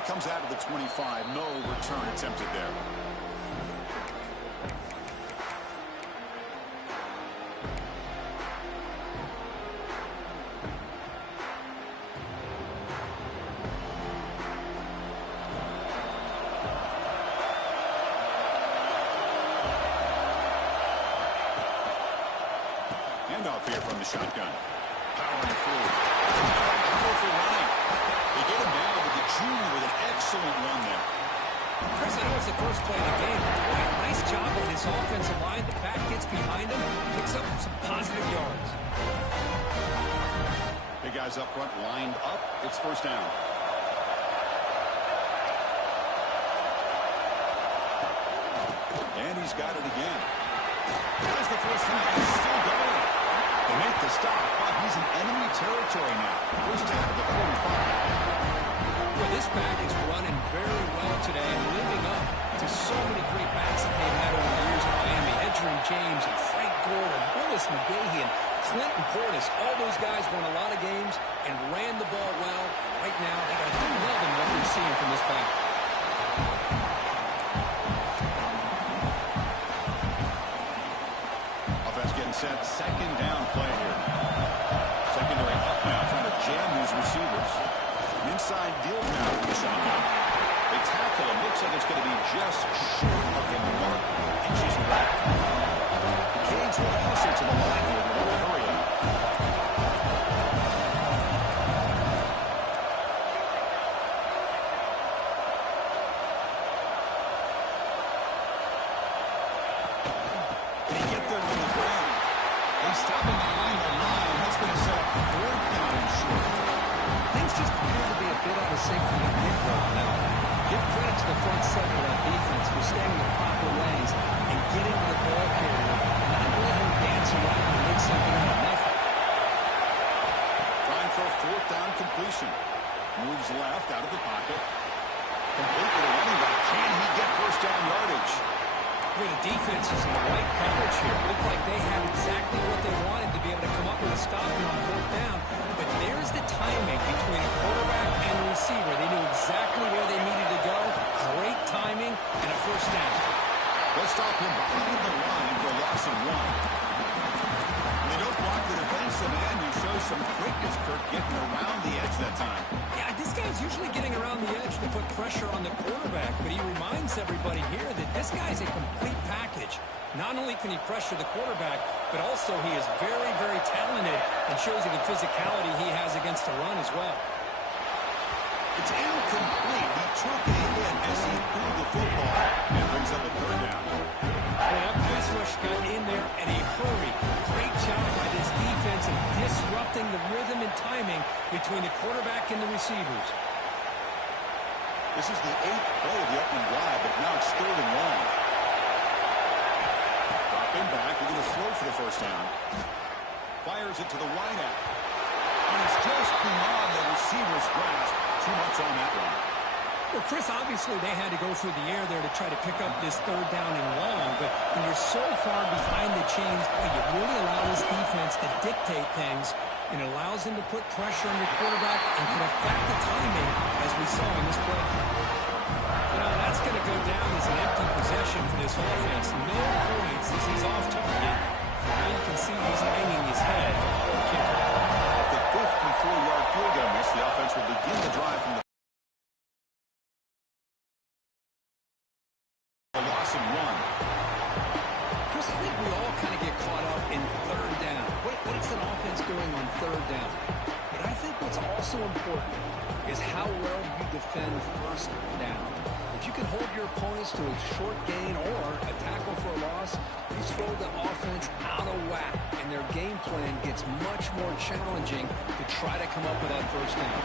It comes out of the 25. No return attempted there. Handoff here from the shotgun. Powering through. Powerful running. They get him down, but the junior with an excellent run there. Chris, I know it's the first play of the game. Boy, nice job on this offensive line. The back gets behind him, picks up some positive yards. Big guys up front lined up. It's first down. And he's got it again. There's the first down. He's still going. They make the stop, but he's in enemy territory now. First down to the 45. Well, this back is running very well today and living up to so many great backs that they've had over the years in Miami. Edgerrin James and Frank Gore and Willis McGahee and Clinton Portis. All those guys won a lot of games and ran the ball well. Right now, they got to love what they're seeing from this back. Offense getting set. Second down play here. Secondary up now, trying to jam these receivers. Inside deal now from the shotgun. They tackle him. Looks like it's going to be just short of the mark. Inches away. Canes will hustle to the line here. They're going to hurry him. They get there on the ground. They stop him behind the line. That's going to set up fourth down and short. Things just appear to be a bit out of sync from the get-go now. Give credit to the front seven of that defense for staying in the proper lanes and getting to the ball carrier, not letting him dance around and make something out of nothing. Trying for a fourth down completion. Moves left out of the pocket. Complete with a running back. Can he get first down yardage? Well, the defense is in the right coverage here. Looked like they had exactly what they wanted to be able to come up with a stop on fourth down. But there's the timing between a quarterback and a receiver. They knew exactly where they needed to go. Great timing and a first down. They'll stop him behind the line for a loss of one. They don't block the defensive end. You show some quickness, Kirk, getting around the edge that time. Yeah, this guy's usually getting around the edge to put pressure on the quarterback, but he reminds everybody here that this guy's a complete package. Not only can he pressure the quarterback, but also he is very, very talented and shows you the physicality he has against the run as well. It's incomplete. He took a hit as he threw the football and brings up a third down. Well, that pass rush got in there in a hurry. Great job by this defense of disrupting the rhythm and timing between the quarterback and the receivers. This is the 8th play of the opening drive, but now it's 3rd and long. Dropping back, we're going to throw for the first down. Fires it to the wideout. And it's just beyond the receiver's grasp. Too much on that one. Well, Chris, obviously they had to go through the air there to try to pick up this third down and long, but when you're so far behind the chains, boy, you really allow this defense to dictate things, and it allows them to put pressure on your quarterback and can affect the timing, as we saw in this play. You know, that's going to go down as an empty possession for this offense. No points as he's off target. Now you can see he's hanging his head. The 54-yard field goal miss. The offense will begin the drive from the loss of one. Chris, I think we all kind of get caught up in third down. What is an offense doing on third down? But I think what's also important is how well you defend first down. If you can hold your opponents to a short gain or a tackle for a loss, you throw the offense out of whack, and their game plan gets much more challenging to try to come up with that first down.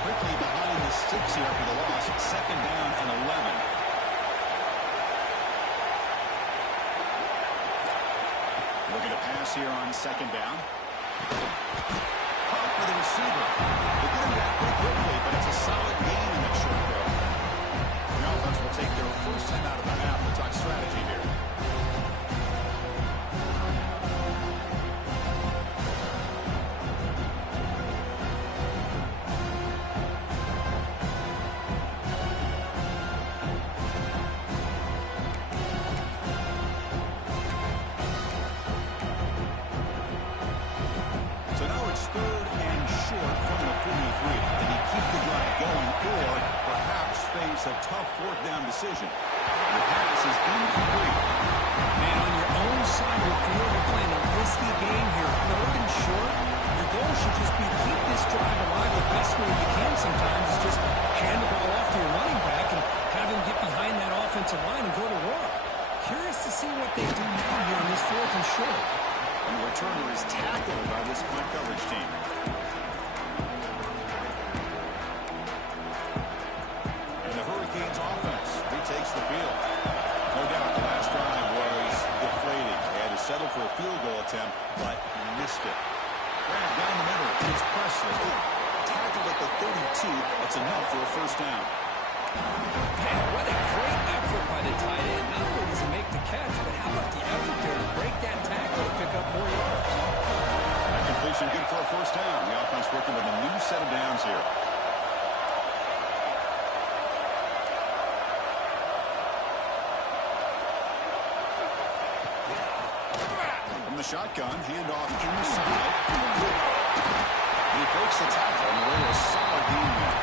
Quickly behind the sticks here for the loss. 2nd down and 11. Looking to pass here on 2nd down. Pop for the receiver. They get him back pretty quickly, but it's a solid gain in that short throw. The offense will take their first time out of the half. We'll talk strategy here. a tough fourth down decision. The pass is incomplete. Man, on your own side of the field, you're playing a risky game here, 3rd and short. Your goal should just be keep this drive alive the best way you can sometimes is just hand the ball off to your running back and have him get behind that offensive line and go to work. Curious to see what they do now here in this 4th and short. And the returner is tackled by this front coverage team. And the Hurricanes offense retakes the field. No doubt the last drive was deflating. They had to settle for a field goal attempt, but missed it. Grab down the middle. Here's Presley. Tackled at the 32. That's enough for a first down. Man, what a great effort by the tight end. Not only does he make the catch, but how about the effort there to break that tackle to pick up more yards? That completion good for a first down. The offense working with a new set of downs here. From the shotgun, handoff inside. He breaks the tackle and really a solid game there.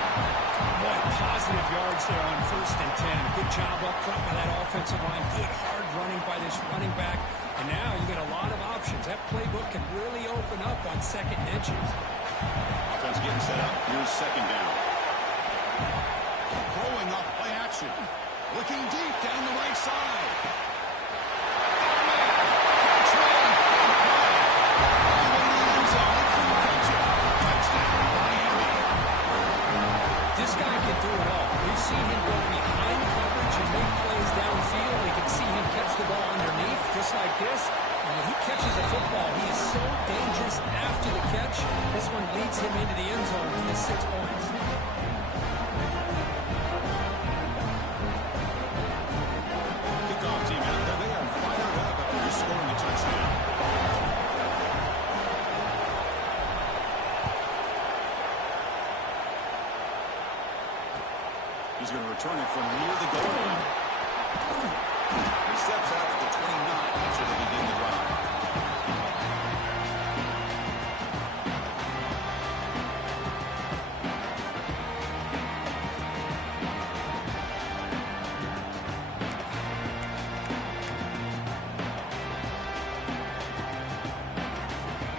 Boy, positive yards there on 1st and 10. Good job up front by that offensive line. Good hard running by this running back. And now you get a lot of options. That playbook can really open up on 2nd and inches. Offense getting set up. Here's 2nd down. Throwing up play action. Looking deep down the right side. This guy can do it all. We've seen him go behind coverage and make plays downfield. We can see him catch the ball underneath, just like this. And when he catches the football, he is so dangerous after the catch. This one leads him into the end zone for the 6 points. Kickoff team out there. They are fired up after scoring a touchdown. He's going to return it from near the goal line. He steps out at the 29 after they begin the drive.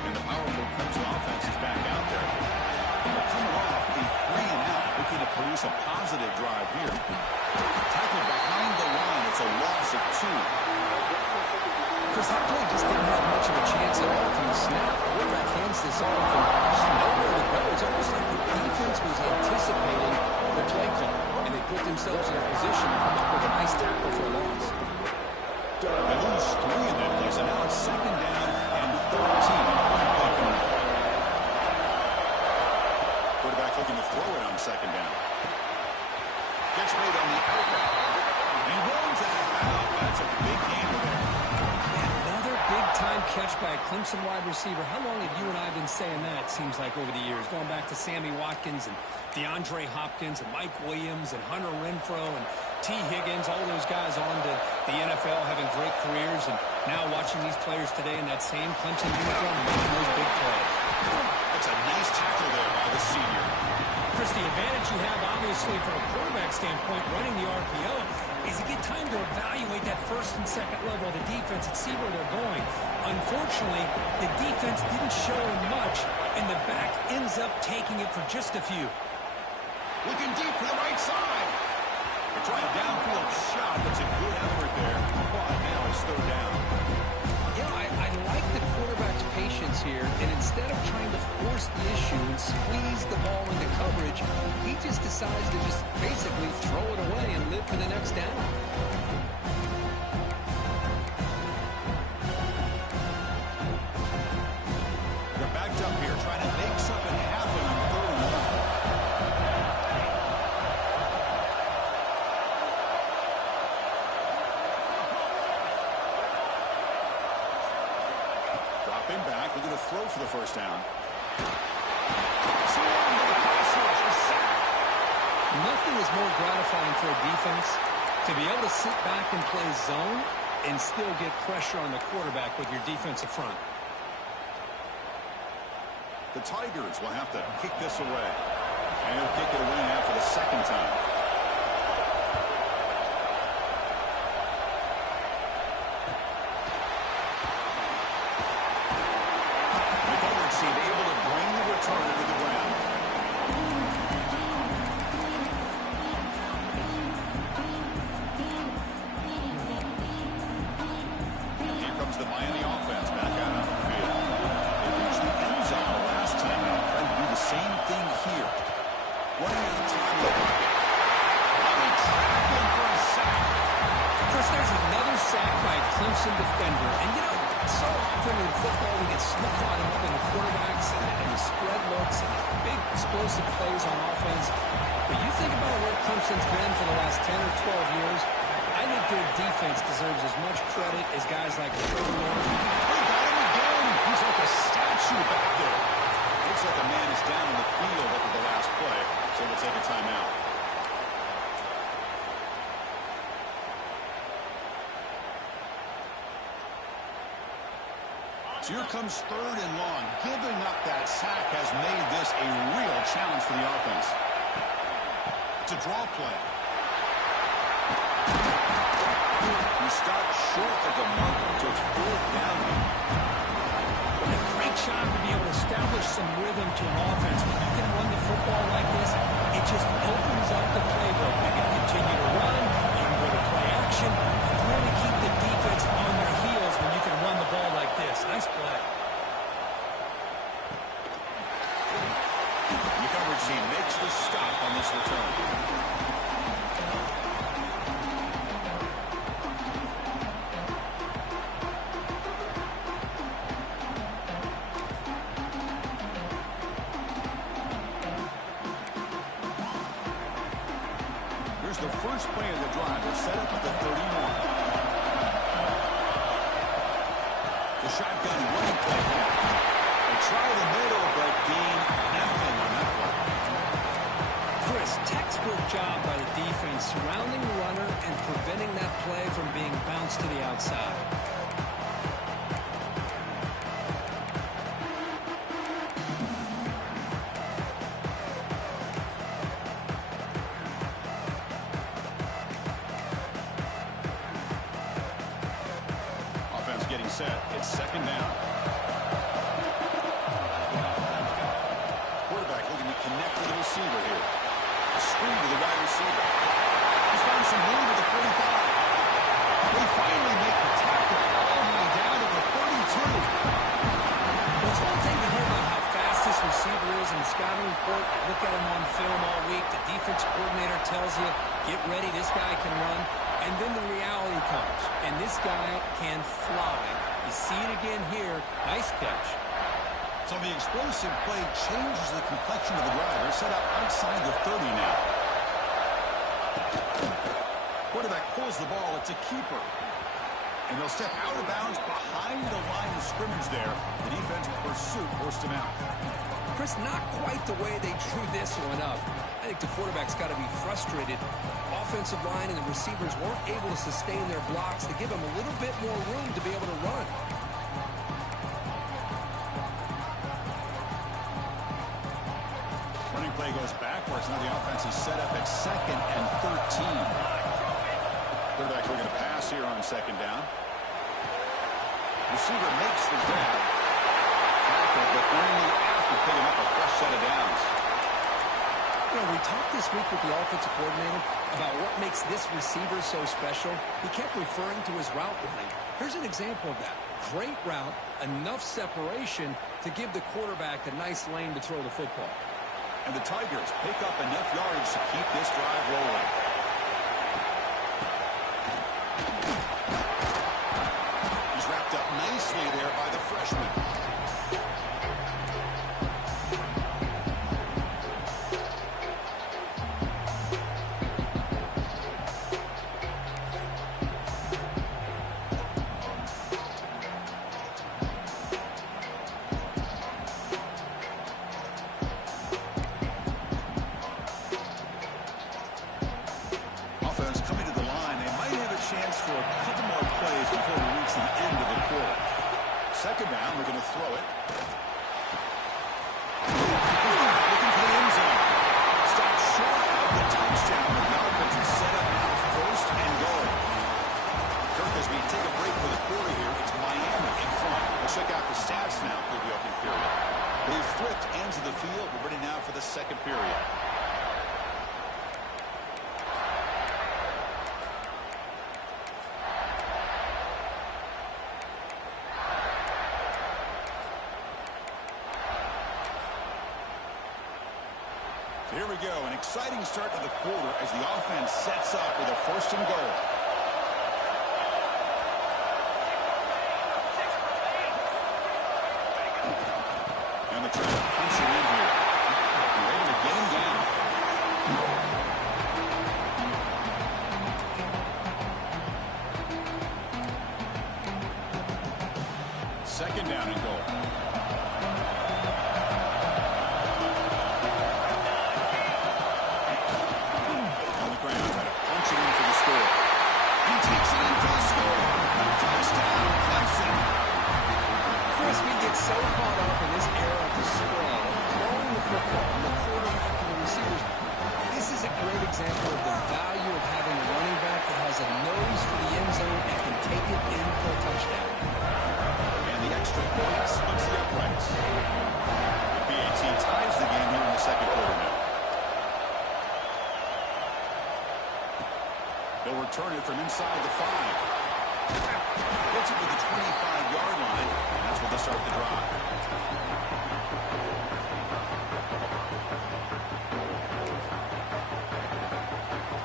And the powerful Clemson offense is back out there. They're coming off a 3-and-out, looking to produce a positive drive here. Tackled behind the line. It's a loss of 2. Because that play just didn't have much of a chance at all from the snap. Quarterback hands this off and just nowhere to go. It's almost like the defense was anticipating the play call, and they put themselves in a position to come up with a nice tackle for a loss. They lose 3 in that place, and now it's 2nd down and 13. Quarterback looking to throw it on 2nd down. Gets made on the outlet. He runs that out. That's a big game there. Another big-time catch by a Clemson wide receiver. How long have you and I been saying that, it seems like, over the years? Going back to Sammy Watkins and DeAndre Hopkins and Mike Williams and Hunter Renfrow and T. Higgins, all those guys on to the NFL having great careers, and now watching these players today in that same Clemson uniform making those big plays. That's a nice tackle there by the senior. Chris, the advantage you have, obviously, from a quarterback standpoint, running the RPO, is you get time to evaluate that 1st and 2nd level of the defense and see where they're going. Unfortunately, the defense didn't show him much, and the back ends up taking it for just a few. Looking deep to the right side. They're trying a downfield shot. That's a good effort there. But now it's 3rd down. Yeah, I like the quarterback's patience here, and instead of trying to force the issue and squeeze the ball into coverage, he just decides to just basically throw it away and live for the next down. They're backed up here, trying to make something happen on 3rd and 1. Dropping back, looking to throw for the first down. Nothing is more gratifying for a defense to be able to sit back and play zone and still get pressure on the quarterback with your defensive front. The Tigers will have to kick this away. And they'll kick it away now for the 2nd time. football, we get caught up in the quarterbacks and the spread looks and the big explosive plays on offense. But you think about where Clemson's been for the last 10 or 12 years, I think their defense deserves as much credit as guys like Trevor Lawrence. They got him again. He's like a statue back there. Looks like a man is down in the field after the last play, so we'll take a timeout. So here comes 3rd and long. Giving up that sack has made this a real challenge for the offense. It's a draw play. He stopped short of the mark, so it's 4th down. What a great job to be able to establish some rhythm to an offense. When you can run the football like this, it just opens up the playbook. You can continue to run, you can go to play action, and really keep the defense on their heels when you can run the ball like this. Nice play. The coverage team makes the stop on this return. Here's the first play of the drive. They're set up at the 31. The shotgun running play. They try the middle, but gain nothing on that play. Chris, textbook job by the defense surrounding the runner and preventing that play from being bounced to the outside. Offense getting set. It's 2nd down. Quarterback looking to connect with the receiver here. A screen to the wide receiver. He's found some room to the 45. They finally make the tackle all the way down to the 32. Well, it's one thing to hear about how fast this receiver is in the scouting report. Look at him on film all week. The defense coordinator tells you, get ready, this guy can run. And then the reality comes, and this guy can fly. You see it again here. Nice catch. So the explosive play changes the complexion of the drive. They're set up outside the 30 now. Quarterback pulls the ball. It's a keeper. And they'll step out of bounds behind the line of scrimmage there. The defense pursuit forced him out. Chris, not quite the way they drew this one up. I think the quarterback's got to be frustrated. Offensive line and the receivers weren't able to sustain their blocks to give him a little bit more room to be able to run. Running play goes backwards. Now the offense is set up at 2nd and 13. Quarterback looking to pass here on 2nd down. Receiver makes the grab. Tackle, but only after picking up a fresh set of downs. You know, we talked this week with the offensive coordinator about what makes this receiver so special. He kept referring to his route running. Here's an example of that. Great route, enough separation to give the quarterback a nice lane to throw the football. And the Tigers pick up enough yards to keep this drive rolling. He's wrapped up nicely there by the freshman. Second down, they're going to throw it. Looking for the end zone. Stopped short of the touchdown. The Dolphins is set up now 1st and goal. Kirk, as we take a break for the quarter here, it's Miami in front. We'll check out the stats now for the opening period. They've flipped ends of the field. We're ready now for the second period. Here we go, an exciting start to the quarter as the offense sets up with a 1st and goal. example of the value of having a running back that has a nose for the end zone and can take it in for a touchdown. And the extra point splits the uprights. The BAT ties the game here in the second quarter now. They'll return it from inside the 5. Gets it to the 25-yard line, and that's where they start the drive.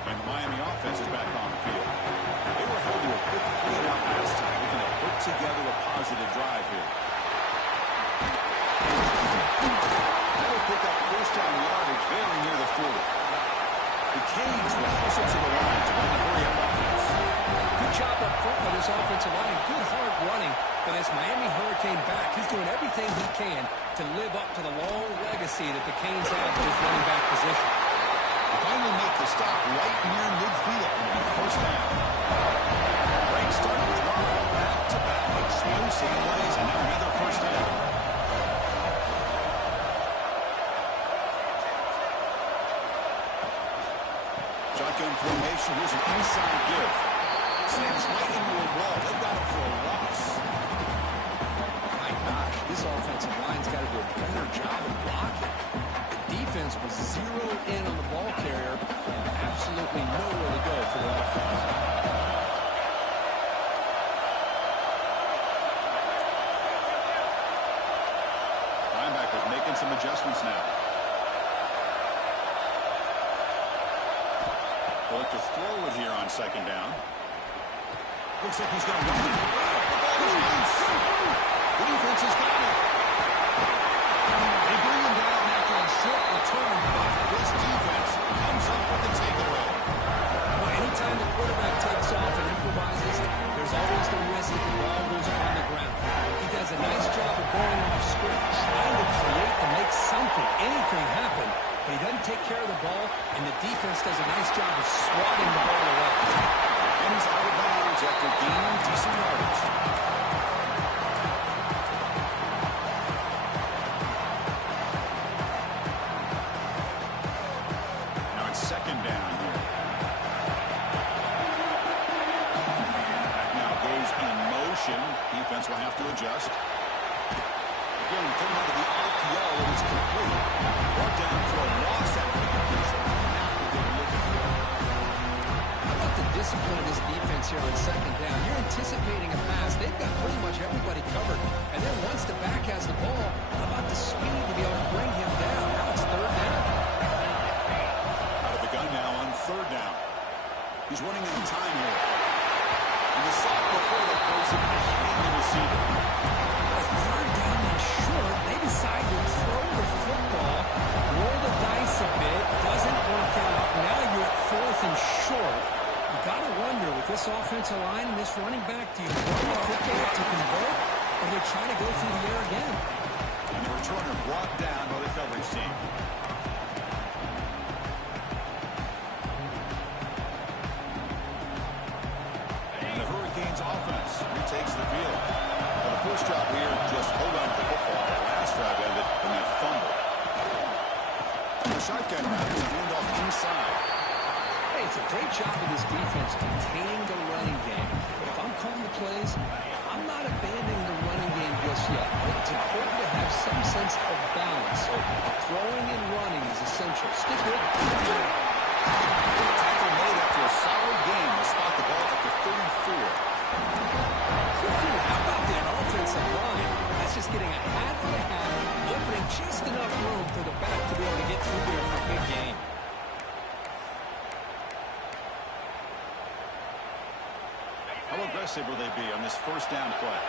And the Miami offense is back on the field. They were held to a quick 3-and-out last time. Looking to put together a positive drive here. That'll pick up first-down yardage very near the 40. The Canes will hustle to the line to run the hurry-up offense. Good job up front by this offensive line. Good hard running for this Miami Hurricane back. He's doing everything he can to live up to the long legacy that the Canes have in his running back position. They finally make the stop right near midfield. It'll be first down. Great start with Ron. Back-to-back explosive plays, and now another first down. Shotgun formation. Here's an inside give. Slams right into a wall. They've got him for a loss. My gosh, this offensive line's got to do a better job of blocking. The defense was zeroed in on the ball carrier and absolutely nowhere to go for the offense. Linebackers making some adjustments now. They'll look to throw it here on second down. Looks like he's going to run it. The ball is loose. The defense has got it. They bring him down after a short return. This defense comes up with the takeaway. Well, anytime the quarterback takes off and improvises, there's always the risk that the ball goes on the ground. He does a nice job of going off script, trying to create and make something, anything happen, but he doesn't take care of the ball, and the defense does a nice job of swatting the ball away. And he's out of bounds after gaining decent yardage. Now it's second down here. Back now goes in motion. Defense will have to adjust. Again, coming out of the RPO, it was complete. Brought down for a loss after the completion. Not what they were looking for. How about the discipline of this defense here on second down? You're anticipating a pass. They've got pretty much everybody covered. And then once the back has the ball, how about the speed to be able to bring him down? Now it's third down. Out of the gun now on third down. He's running into time here. And the sack before the throws it behind the receiver. Third down and short, they decide to throw the football, roll the dice a bit, doesn't work out. Now you're at fourth and short. You got to wonder, with this offensive line and this running back, do you run the football to convert, or do they try to go through the air again? And the returner brought down by the coverage team. And the Hurricanes offense retakes the field. Well, the first job here, just hold on to the football. The last drive ended in that fumble. And the shotgun route is a handoff inside. Hey, it's a great job of this defense containing the running game. But if I'm calling the plays, I'm not abandoning the running game just yet. It's important to have some sense of balance. So throwing and running is essential. Stick with it. Tackle made after a solid game to spot the ball at the 34. How about that offensive line? That's just getting a hat on a hat, opening just enough room for the back to be able to get through there for a big game. How aggressive will they be on this first down play?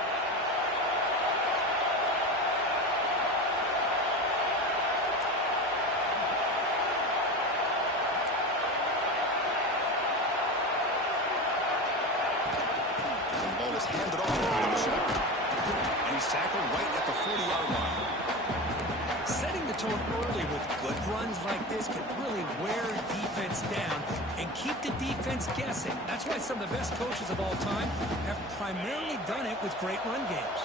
The ball is handed off behind the shotgun. And he's tackled right at the 40-yard line. Setting the tone early with good runs like this can really wear defense down and keep the defense guessing. That's why some of the best coaches of all time have primarily done it with great run games.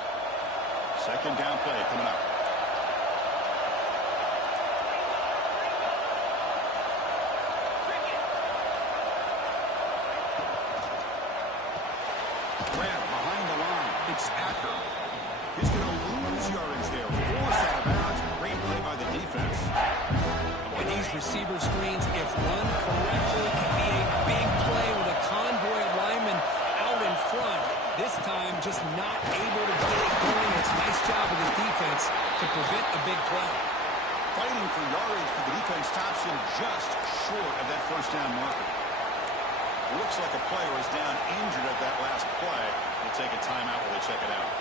Second down play coming up. strikes after. He's going to lose yardage there. Forced out of bounds. Great play by the defense. Boy, these receiver screens, if run correctly, can be a big play with a convoy of linemen out in front. This time, just not able to get it going. It's a nice job of the defense to prevent a big play. Fighting for yardage, but the defense stops him just short of that first down marker. It looks like a player is down injured at that last play. They'll take a timeout while they check it out.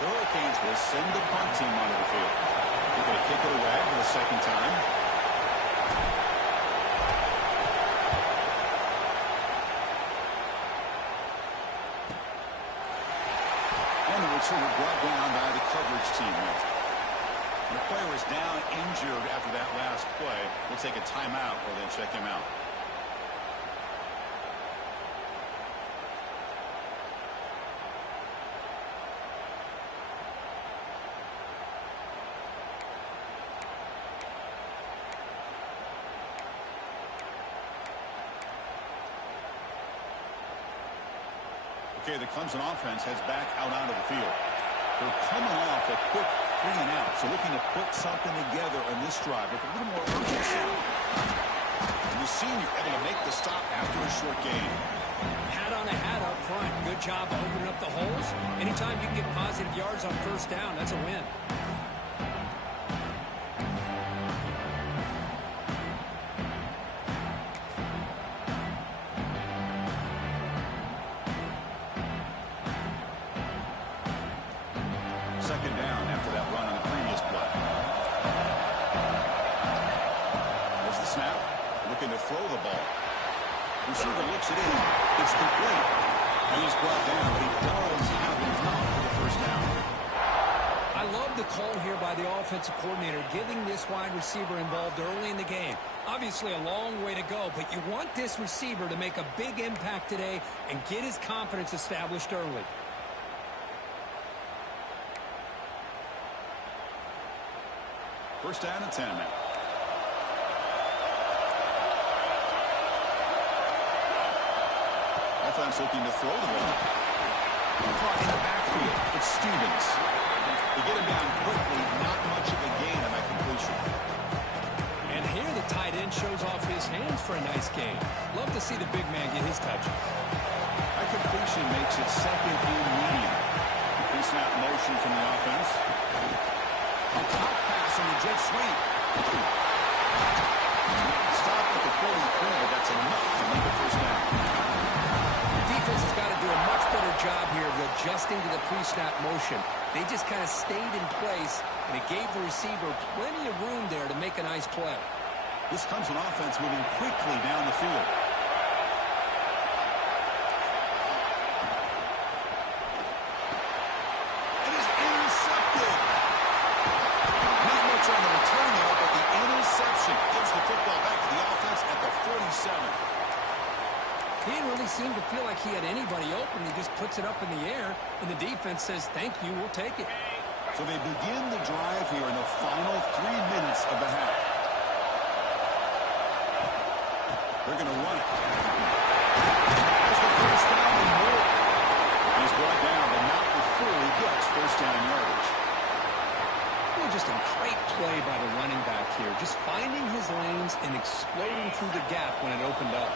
The Hurricanes will send the punt team onto the field. They're going to kick it away for the second time. And the return brought down by the coverage team here. The player is down injured after that last play. We'll take a timeout while they check him out. Okay, the Clemson offense heads back out onto the field. They're coming off a quick 3-and-out, so looking to put something together on this drive with a little more urgency. And the senior able to make the stop after a short gain. Hat on a hat up front. Good job opening up the holes. Anytime you get positive yards on first down, that's a win. Second down after that run on the previous play. There's the snap. Looking to throw the ball. Receiver looks it in. It's complete. And he's brought down, but he does have enough for the first down. I love the call here by the offensive coordinator, getting this wide receiver involved early in the game. Obviously a long way to go, but you want this receiver to make a big impact today and get his confidence established early. First down and 10 now. Offense looking to throw the ball. Caught in the backfield. It's Stevens. They get him down quickly. Not much of a gain on that completion. And here the tight end shows off his hands for a nice gain. Love to see the big man get his touches. That completion makes it second and medium. Pre-snap motion from the offense. A top pass on the jet sweep. Stop at the 43, but that's enough to make a first down. The defense has got to do a much better job here of adjusting to the pre-snap motion. They just kind of stayed in place, and it gave the receiver plenty of room there to make a nice play. This comes an offense moving quickly down the field. It is intercepted. Not much on the return there, but the interception gives the football back to the offense at the 47. He didn't really seem to feel like he had anybody open. He just puts it up in the air, and the defense says, thank you, we'll take it. So they begin the drive here in the final 3 minutes of the half. They're going to run it. That's the first down and more. He's brought down, but not before he gets first down yardage. Well, just a great play by the running back here. Just finding his lanes and exploding through the gap when it opened up.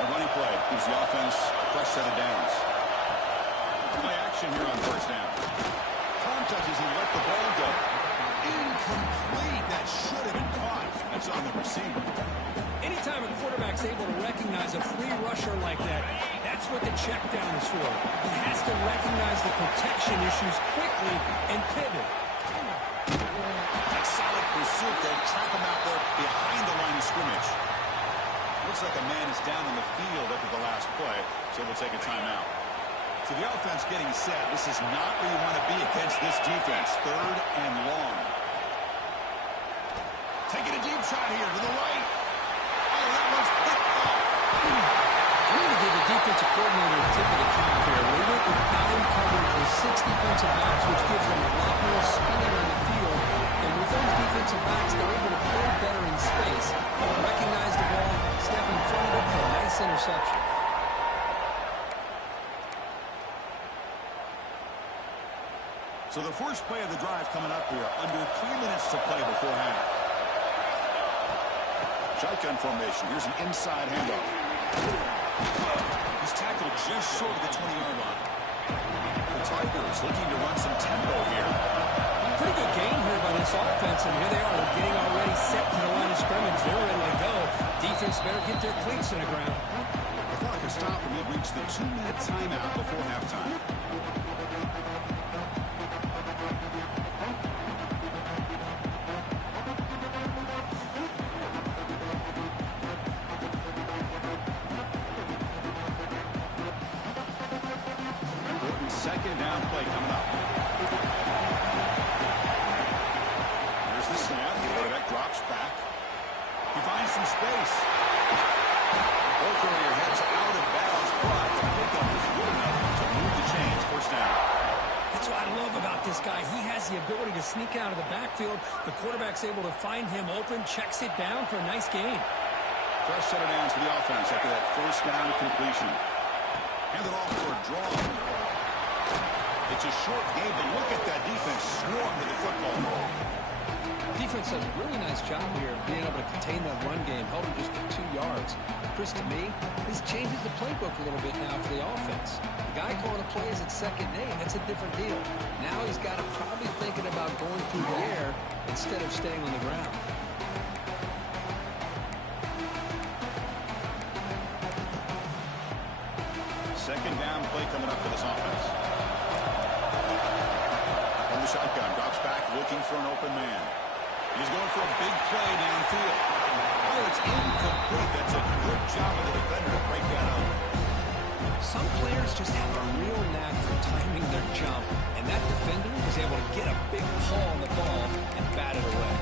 A running play gives the offense a fresh set of downs. Play action here on first down. Contact as he let the ball go. Incomplete. That should have been caught. That's on the receiver. Anytime a quarterback's able to recognize a free rusher like that, that's what the check down is for. He has to recognize the protection issues quickly and pivot. That solid pursuit. They'll trap him out there behind the line of scrimmage. Looks like a man is down on the field after the last play, so we'll take a timeout. So the offense getting set. This is not where you want to be against this defense. Third and long. Taking a deep shot here to the right. Oh, that one's picked off. I'm going to give the defensive coordinator a tip of the cap here. They went with dime coverage with 6 defensive backs, which gives them a lot more speed on the field. And with those defensive backs, they're able to play better in space. Recognize the ball, step in front of it for a nice interception. So the first play of the drive coming up here. Under 3 minutes to play before half. Shotgun formation. Here's an inside handoff. He's tackled just short of the 20-yard line. The Tigers looking to run some tempo here. Pretty good game here by this offense, and here they are getting already set to the line of scrimmage. They're ready to go. Defense better get their cleats in the ground. The clock has stopped, and we've reached the 2-minute timeout before halftime. Second down play coming up. Here's the snap. The quarterback drops back. He finds some space. Ball carrier heads out of bounds, but the pickup is good enough to move the chains. First down. That's what I love about this guy. He has the ability to sneak out of the backfield. The quarterback's able to find him open, checks it down for a nice gain. Fresh set of downs for the offense after that first down completion. Hand it off for a draw. It's a short game, but look at that defense swarm to the football. Defense does a really nice job here of being able to contain that run game, held him just to 2 yards. Chris, to me, this changes the playbook a little bit now for the offense. The guy calling the plays at 2nd and 8, that's a different deal. Now he's got to probably thinking about going through the air instead of staying on the ground. Second down play coming up for this offense. On the shotgun, drops back, looking for an open man. He's going for a big play downfield. Oh, it's incomplete. That's a good job of the defender to break that up. Some players just have a real knack for timing their jump, and that defender was able to get a big paw on the ball and bat it away.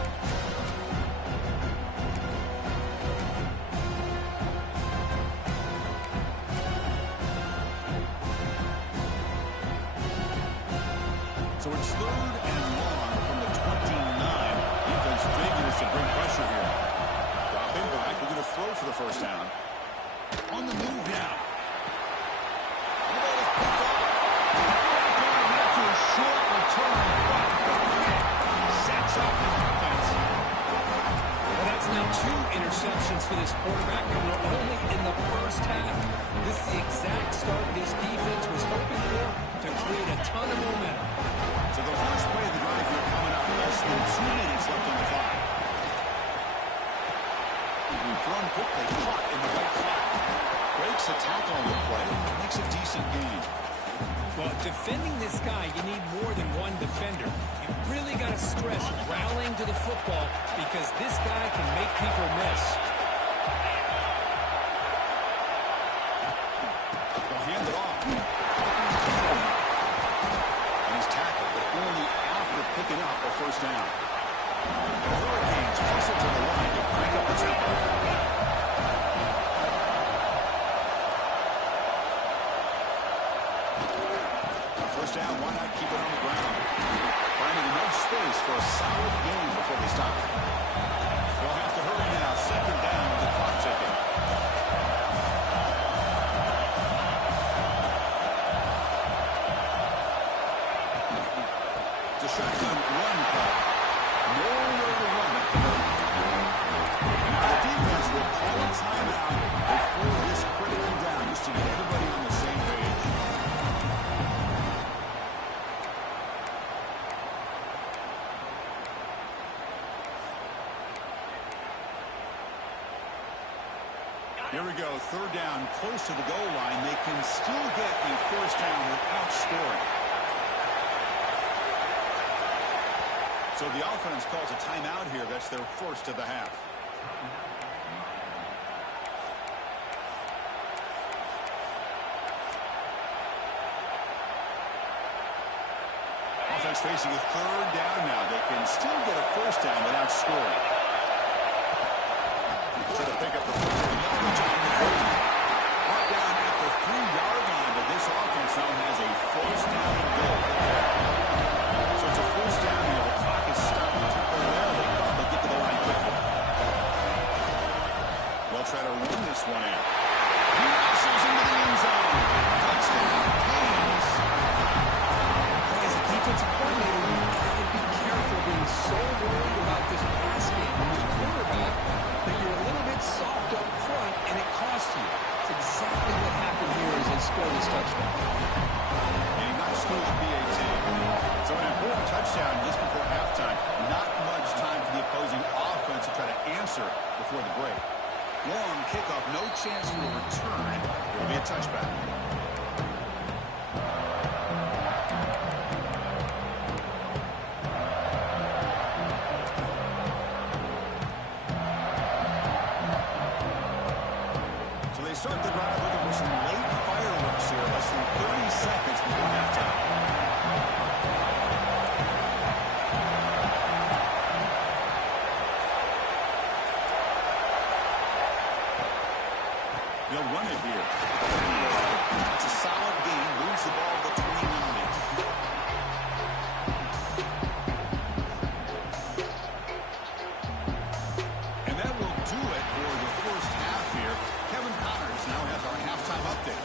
So it's 3rd and long from the 29. Defense figures to bring pressure here. Dropping back. We're going to throw for the first down. On the move now. The ball is picked off. Going after a short return. Sets up his defense. Well, that's now 2 interceptions for this quarterback, and we're only in the first half. This is the exact start this defense was hoping for to create a ton of momentum. So the first play of the drive here coming up. Less than 2 minutes left on the clock. Thrown quickly, caught in the right flat. Breaks a tackle on the play. Makes a decent gain. Well, defending this guy, you need more than one defender. You really got to stress rallying to the football because this guy can make people miss. They'll hand it off. And he's tackled, but only after picking up a first down. The Hurricanes hustle to the line to crank up the tempo. First down, why not keep it on the ground? Finding enough space for a solid gain before they stop. They'll have to hurry now. Second down with the clock ticking. It's a shotgun run play. Nowhere to run at the moment. Now the defense will call a timeout before this critical down just to get everybody on the same page. Here we go, 3rd down, close to the goal line. They can still get a first down without scoring. So the offense calls a timeout here. That's their first of the half. Offense facing a 3rd down now. They can still get a first down without scoring. So to pick up the first down. Brought down at the 3-yard line, but this offense now has a first down and goal. So it's a first down here. The clock is stopped temporarily, but they'll get to the line quickly. They'll try to run this one in. He wrestles into the end zone. Touchdown, Kings. As a defensive coordinator, answer before the break. Long kickoff, no chance for a return. It'll be a touchback. So they start the drive looking for some late fireworks here. Less than 30 seconds before halftime. They'll run it here. It's a solid gain. Moves the ball to 29. And that will do it for the first half here. Kevin Connors now has our halftime update.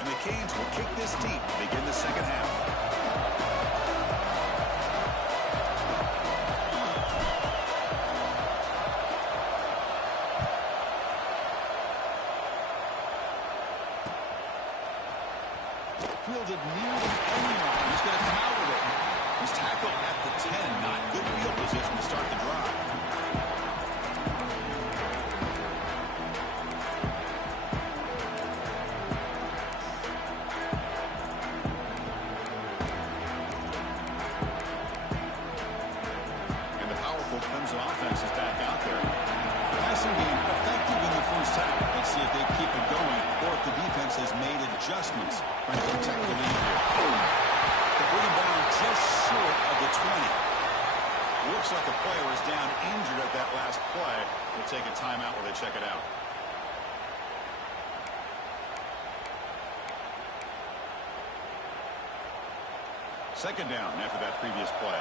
And the Canes will kick this deep to begin the second half. Fielded near the end line. He's going to come out with it. He's tackled at the 10. Not good field position to start the drive. And the powerful Clemson offense is back out there. Passing game effective in the first half. Let's see if they keep it going or if the defense has made adjustments. Trying to protect the lead here. They bring him down just short of the 20. Looks like a player is down injured at that last play. We'll take a timeout while they check it out. Second down after that previous play.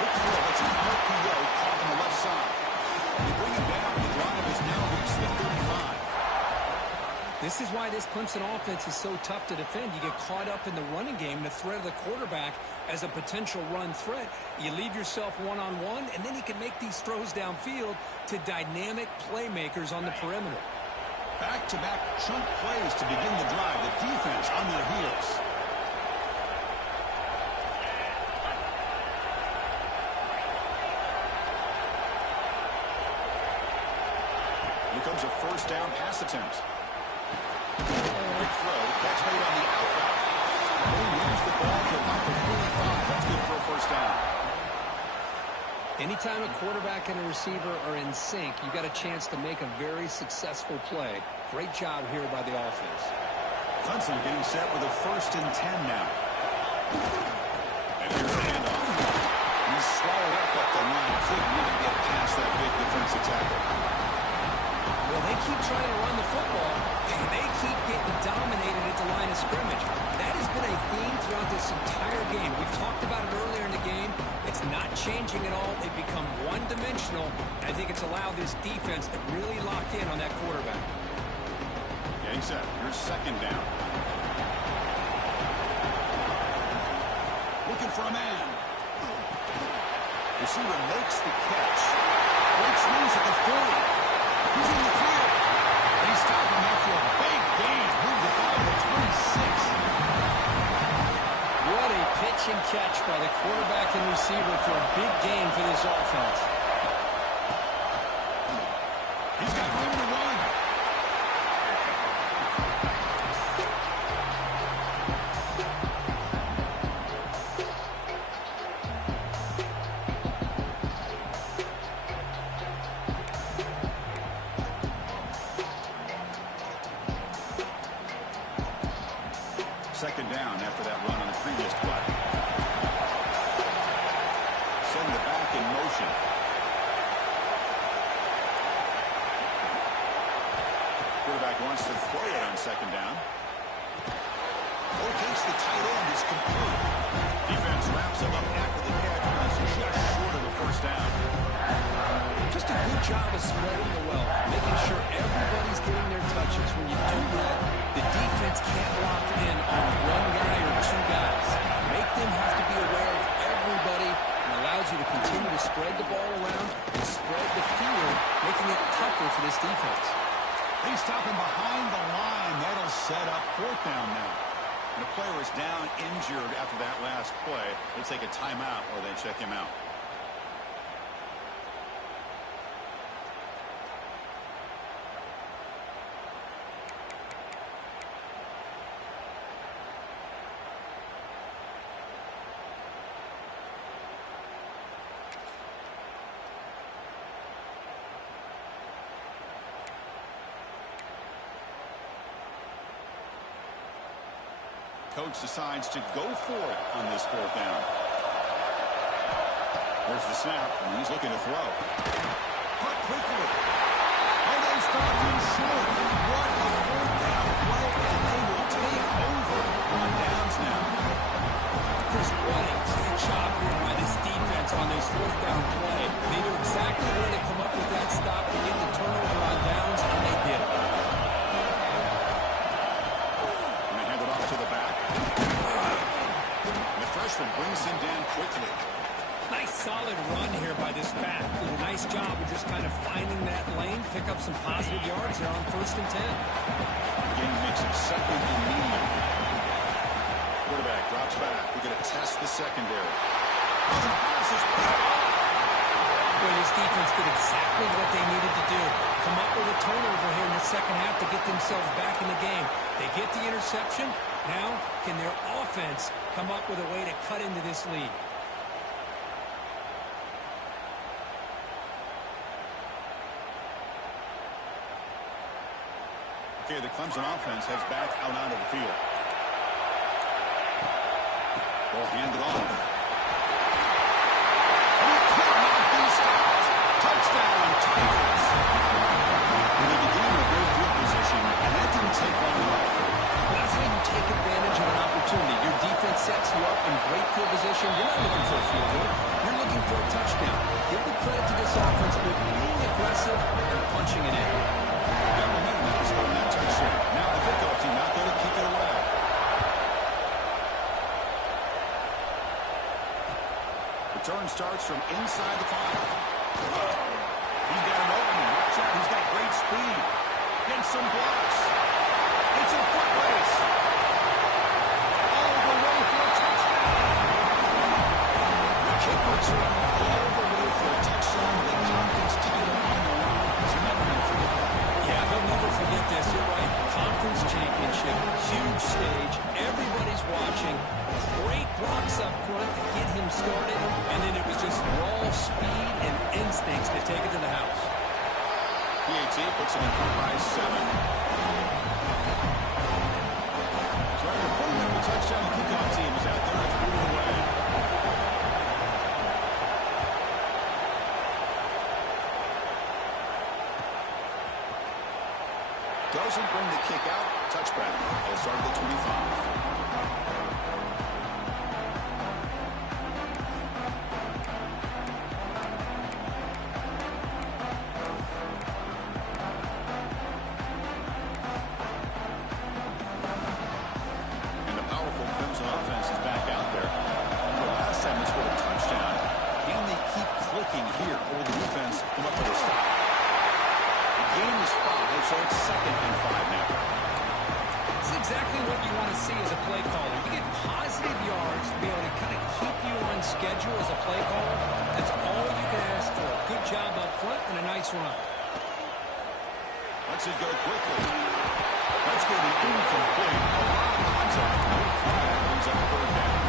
Quick throw. That's an RPO caught on the left side. They bring him down. The drive has now reached the 35. This is why this Clemson offense is so tough to defend. You get caught up in the running game, the threat of the quarterback as a potential run threat. You leave yourself one-on-one, and then you can make these throws downfield to dynamic playmakers on the perimeter. Back-to-back chunk plays to begin the drive. The defense on their heels. Here comes a first down pass attempt. Quick throw. Catch made on the out route. They lose the ball to about the 45. That's good for a first down. Anytime a quarterback and a receiver are in sync, you got a chance to make a very successful play. Great job here by the offense. Clemson getting set with a 1st and 10 now. And here's the handoff. He's swallowed up at the line. Couldn't really get past that big defensive tackle. Well, they keep trying to run the football, and they keep getting dominated at the line of scrimmage. That has been a theme throughout this entire game. We've talked about it earlier in the game. It's not changing at all. They've become one-dimensional, and I think it's allowed this defense to really lock in on that quarterback. Getting set. Here's second down. Looking for a man. Receiver makes the catch. Breaks loose at the 40. He's in the clear. And he's stopping after a big gain. Moved the ball to 26. What a pitch and catch by the quarterback and receiver for a big gain for this offense. He's got room to run. Second down after that run on the previous play. Send it back in motion. Quarterback wants to throw it on second down. Locates the tight end is complete. Defense wraps him up after the catch, but is just short of the first down. Just a good job of spreading the wealth, making sure everybody's getting their touches. When you do that, the defense can't lock in on one guy or two guys. Make them have to be aware of everybody, and allows you to continue to spread the ball around and spread the field, making it here for this defense. They stop him behind the line. That'll set up fourth down now. And the player is down injured after that last play. They take a timeout or they check him out. Coach decides to go for it on this fourth down. There's the snap, and he's looking to throw. Cut quickly. And they stopped him short. What a fourth down play, and they will take over on downs now. Chris, what a great job here by this defense on this fourth down play. They knew exactly where to come up with that stop to get the turnover on downs, and they did it. Freshman brings him down quickly. Nice solid run here by this back. Did a nice job of just kind of finding that lane, pick up some positive yards there on 1st and 10. The game makes it 2nd and medium. Quarterback drops back. We're going to test the secondary. Boy, this defense did exactly what they needed to do. Come up with a turnover here in the second half to get themselves back in the game. They get the interception. Now, can their offense come up with a way to cut into this lead? Okay, the Clemson offense heads back out onto the field. Ball handed off. And it could not be stopped. Touchdown, Tigers. They began with great field position, and that didn't take long at all. That's how you take advantage of an opportunity. Your defense sets you up in great field position. You're not looking for a field goal. You're looking for a touchdown. Give the credit to this offense for being aggressive and punching it in. Got momentum after scoring that touchdown. Now the kickoff team out there to kick it away. Return starts from inside the 5. He's got an opening. Watch out. He's got great speed. Getting some blocks. It's a foot race. All the way for a touchdown. The kickers are all the way for a touchdown. The conference title on the line. He's never going to forget that. Yeah, he'll never forget this. You're right. Conference championship. Huge stage. Everybody's watching. Great blocks up front to get him started. And then it was just raw speed and instincts to take it to the house. PAT puts him in front by 7. The touchdown kickoff team is out there and moving away. Doesn't bring the kick out. Touchback. They'll start at the 25. So it's 2nd and 5 now. It's exactly what you want to see as a play caller. You get positive yards to be able to kind of keep you on schedule as a play caller. That's all you can ask for. Good job up front and a nice run. Lets it go quickly. That's going to be incomplete. A lot of contact. No flag. Brings up 3rd down.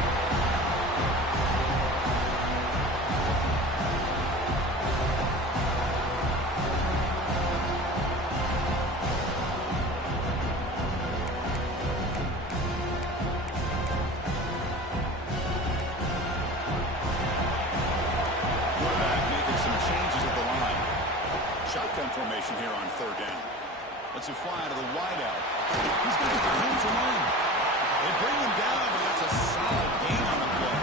Formation here on 3rd down. Lets it fly to the wideout. He's going to get the hands alone. They bring him down, but that's a solid gain on the play.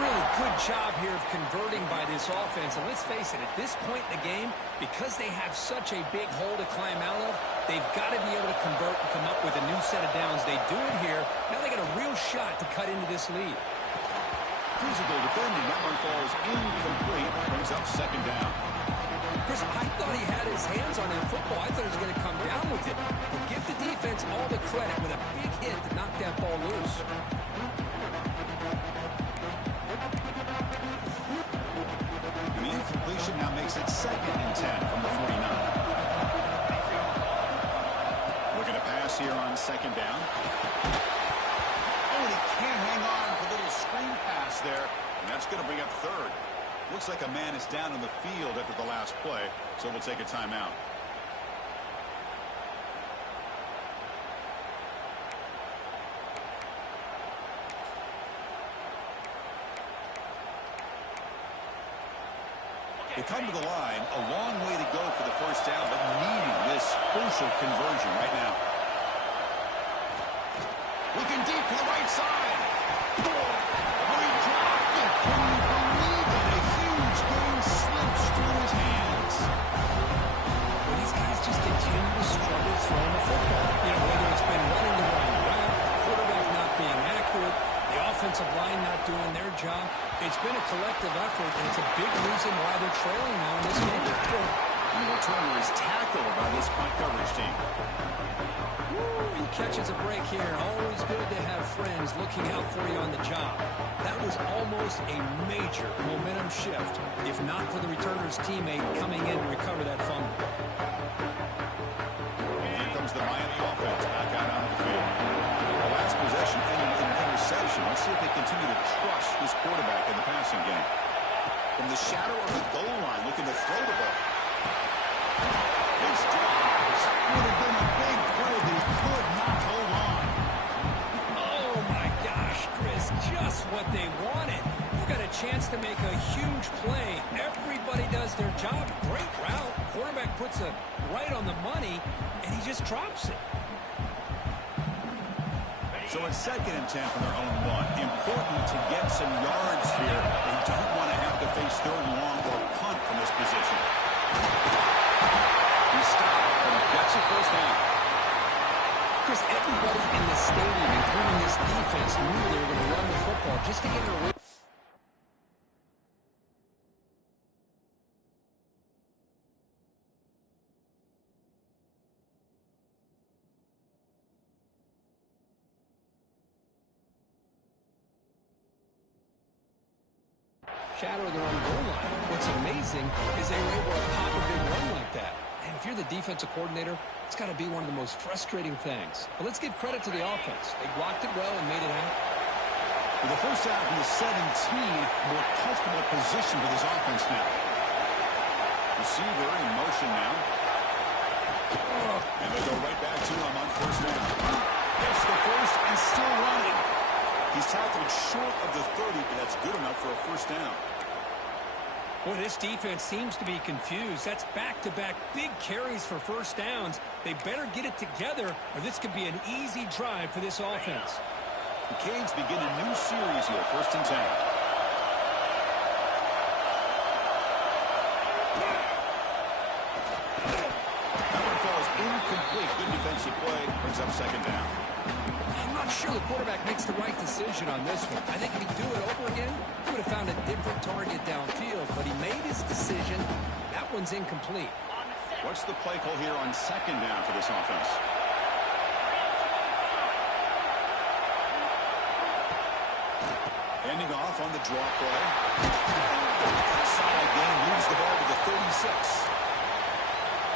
Really good job here of converting by this offense. And let's face it, at this point in the game, because they have such a big hole to climb out of, they've got to be able to convert and come up with a new set of downs. They do it here. Now they got a real shot to cut into this lead. Physical defending. That one falls incomplete. Brings up 2nd down. Chris, I thought he had it his hands on that football. I thought he was going to come down with it. But give the defense all the credit with a big hit to knock that ball loose. And the incompletion now makes it 2nd and 10 from the 49. Looking to pass here on 2nd down. Oh, and he can't hang on with a little screen pass there. And that's going to bring up 3rd. Looks like a man is down on the field after the last play, so we'll take a timeout. They come to the line, a long way to go for the first down, but needing this crucial conversion right now. Looking deep to the right side. Oh, he dropped it. Can you believe it? A huge game slips through his hands. Well, these guys just continue to struggle throwing the football. You know, whether it's been running the wrong route, quarterback not being accurate, the offensive line not doing their job. It's been a collective effort, and it's a big reason why they're trailing now in this game. And the returner is tackled by this punt coverage team. He catches a break here. Always good to have friends looking out for you on the job. That was almost a major momentum shift, if not for the returner's teammate coming in to recover that fumble. Here comes the Miami offense back out onto the field. The last possession ended with an interception. Let's see if they continue to trust this quarterback in the passing game. From the shadow of the goal line, looking to throw the ball. This drives would have been a big play, but he could not hold on. Oh, my gosh, Chris, just what they wanted. You got a chance to make a huge play. Everybody does their job. Great route. Quarterback puts it right on the money, and he just drops it. So it's 2nd and 10 from their own 1. Important to get some yards here. They don't want to have to face 3rd and long or punt from this position. He stopped and gets a first down. Chris, everybody in the stadium, including this defense, knew they were going to run the football just to get it away. Shadow of their own goal line. What's amazing is they were able to pop a big run like that. And if you're the defensive coordinator, it's got to be one of the most frustrating things. But let's give credit to the offense. They blocked it well and made it happen. With the first down from the 17, more comfortable position for this offense now. Receiver in motion now. And they go right back to him on first down. Gets the first and still running. He's tackled short of the 30, but that's good enough for a first down. Boy, this defense seems to be confused. That's back-to-back big carries for first downs. They better get it together, or this could be an easy drive for this offense. The Canes begin a new series here, 1st and 10. That one falls incomplete. Good defensive play. Brings up 2nd down. I'm not sure the quarterback makes the right decision on this one. I think if he'd do it over again, he would have found a different target downfield, but he made his decision. That one's incomplete. What's the play call here on 2nd down for this offense? Ending off on the draw play. Solid game, moves the ball to the 36.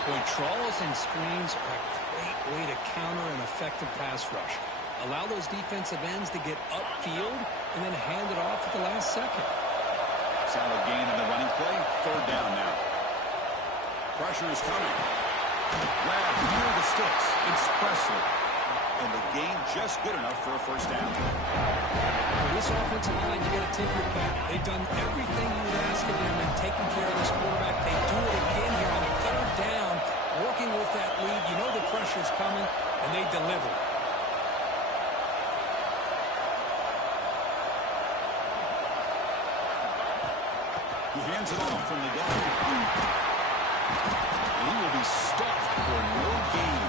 Boy, trawls and screens are a great way to counter an effective pass rush. Allow those defensive ends to get upfield and then hand it off at the last second. Solid gain on the running play. 3rd down now. Pressure is coming. Grab near the sticks. It's Presley. And the gain just good enough for a first down. For this offensive line, you got to tip your cap. They've done everything you would ask of them in taking care of this quarterback. They do it again here on 3rd down, working with that lead. You know the pressure's coming, and they deliver. He hands it off from the gun. And he will be stuffed for no gain.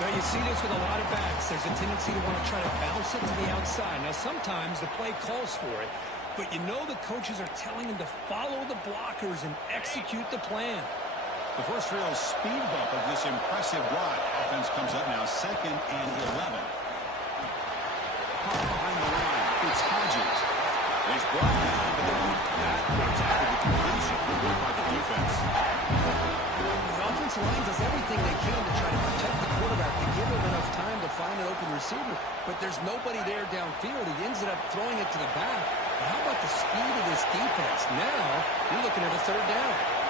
Now, you see this with a lot of backs. There's a tendency to want to try to bounce it to the outside. Now, sometimes the play calls for it, but you know the coaches are telling them to follow the blockers and execute the plan. The first real speed bump of this impressive drive. Offense comes up now 2nd and 11. Behind the line, it's Hodges. He's brought down, but they're backwards after the completion. Good work by the defense. The offensive line does everything they can to try to protect the quarterback, to give him enough time to find an open receiver. But there's nobody there downfield. He ends up throwing it to the back. But how about the speed of this defense? Now, you're looking at a 3rd down.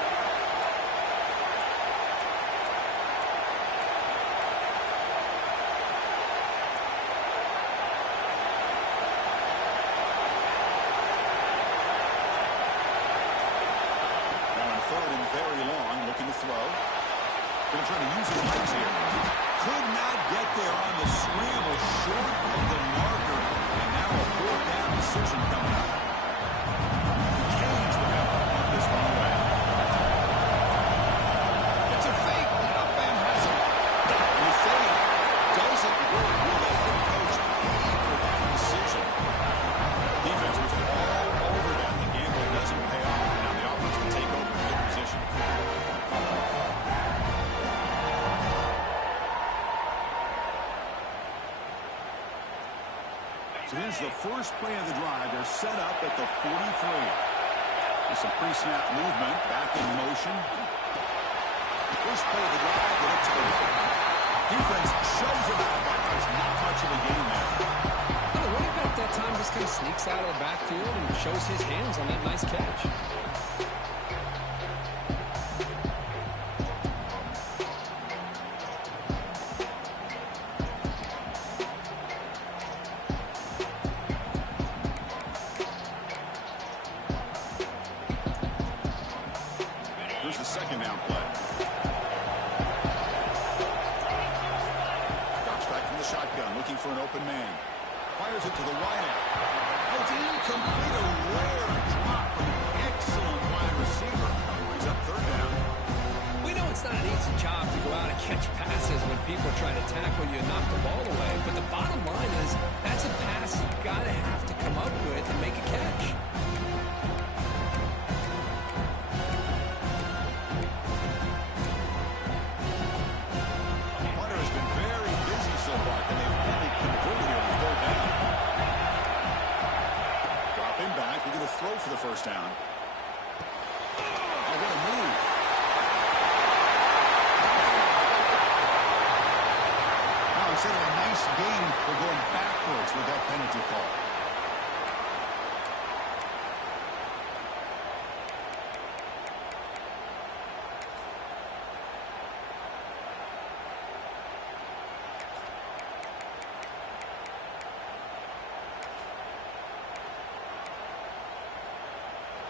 Going to try to use his legs here. Could not get there on the scramble, short of the marker. And now a 4th down decision coming up. Cage will have to pump this one away. It's a fake. Up and has it. And the fake doesn't work. Will the head coach pay for that decision? Defense was all over that. The gamble doesn't pay off. Now the offense will take over in good position. So here's the first play of the drive. They're set up at the 43. With some pre-snap movement, back in motion. First play of the drive, they look to the right. Defense shows it out. There's not much of a game there. The running back that time just kind of sneaks out of the backfield and shows his hands on that nice catch. Here's the 2nd down play. Drops back from the shotgun, looking for an open man. Fires it to the wide end. Oh, it's incomplete. A rare drop from an excellent wide receiver. Brings up 3rd down. We know it's not an easy job to go out and catch passes when people try to tackle you and knock the ball away. But the bottom line is that's a pass you've got to have to come up with and make a catch. Throw for the 1st down. Oh, what a move. Now, instead of a nice gain, we're going backwards with that penalty call.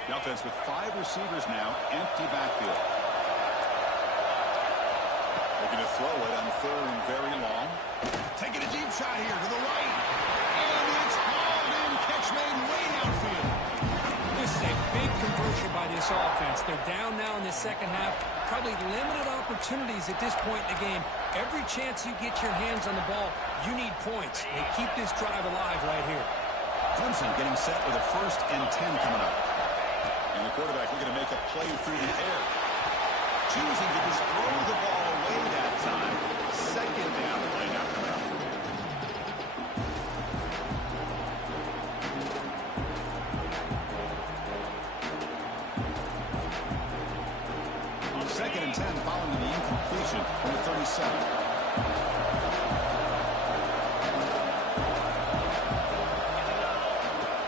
The offense with 5 receivers now, empty backfield. Looking to throw it on 3rd and very long. Taking a deep shot here to the right. And it's hauled in. Catch made way downfield. This is a big conversion by this offense. They're down now in the 2nd half. Probably limited opportunities at this point in the game. Every chance you get your hands on the ball, you need points. They keep this drive alive right here. Clemson getting set with a 1st and 10 coming up. And the quarterback looking to make a play through the air. Choosing to just throw the ball away that time. 2nd down play now coming up. On 2nd and 10 following the incompletion from the 37.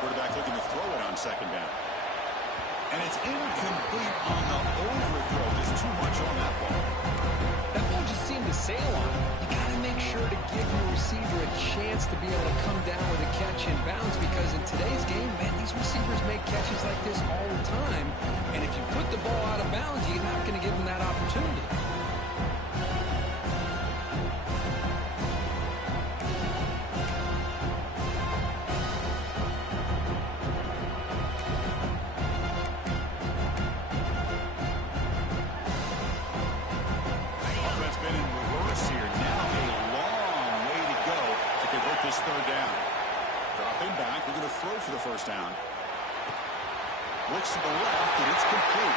Quarterback looking to throw it on 2nd down. And it's incomplete on the overthrow. There's too much on that ball. That ball just seemed to sail on him. You got to make sure to give your receiver a chance to be able to come down with a catch in bounds, because in today's game, man, these receivers make catches like this all the time. And if you put the ball out of bounds, you're not going to give them that opportunity. This 3rd down. Dropping back. We're going to throw for the 1st down. Looks to the left, and it's complete.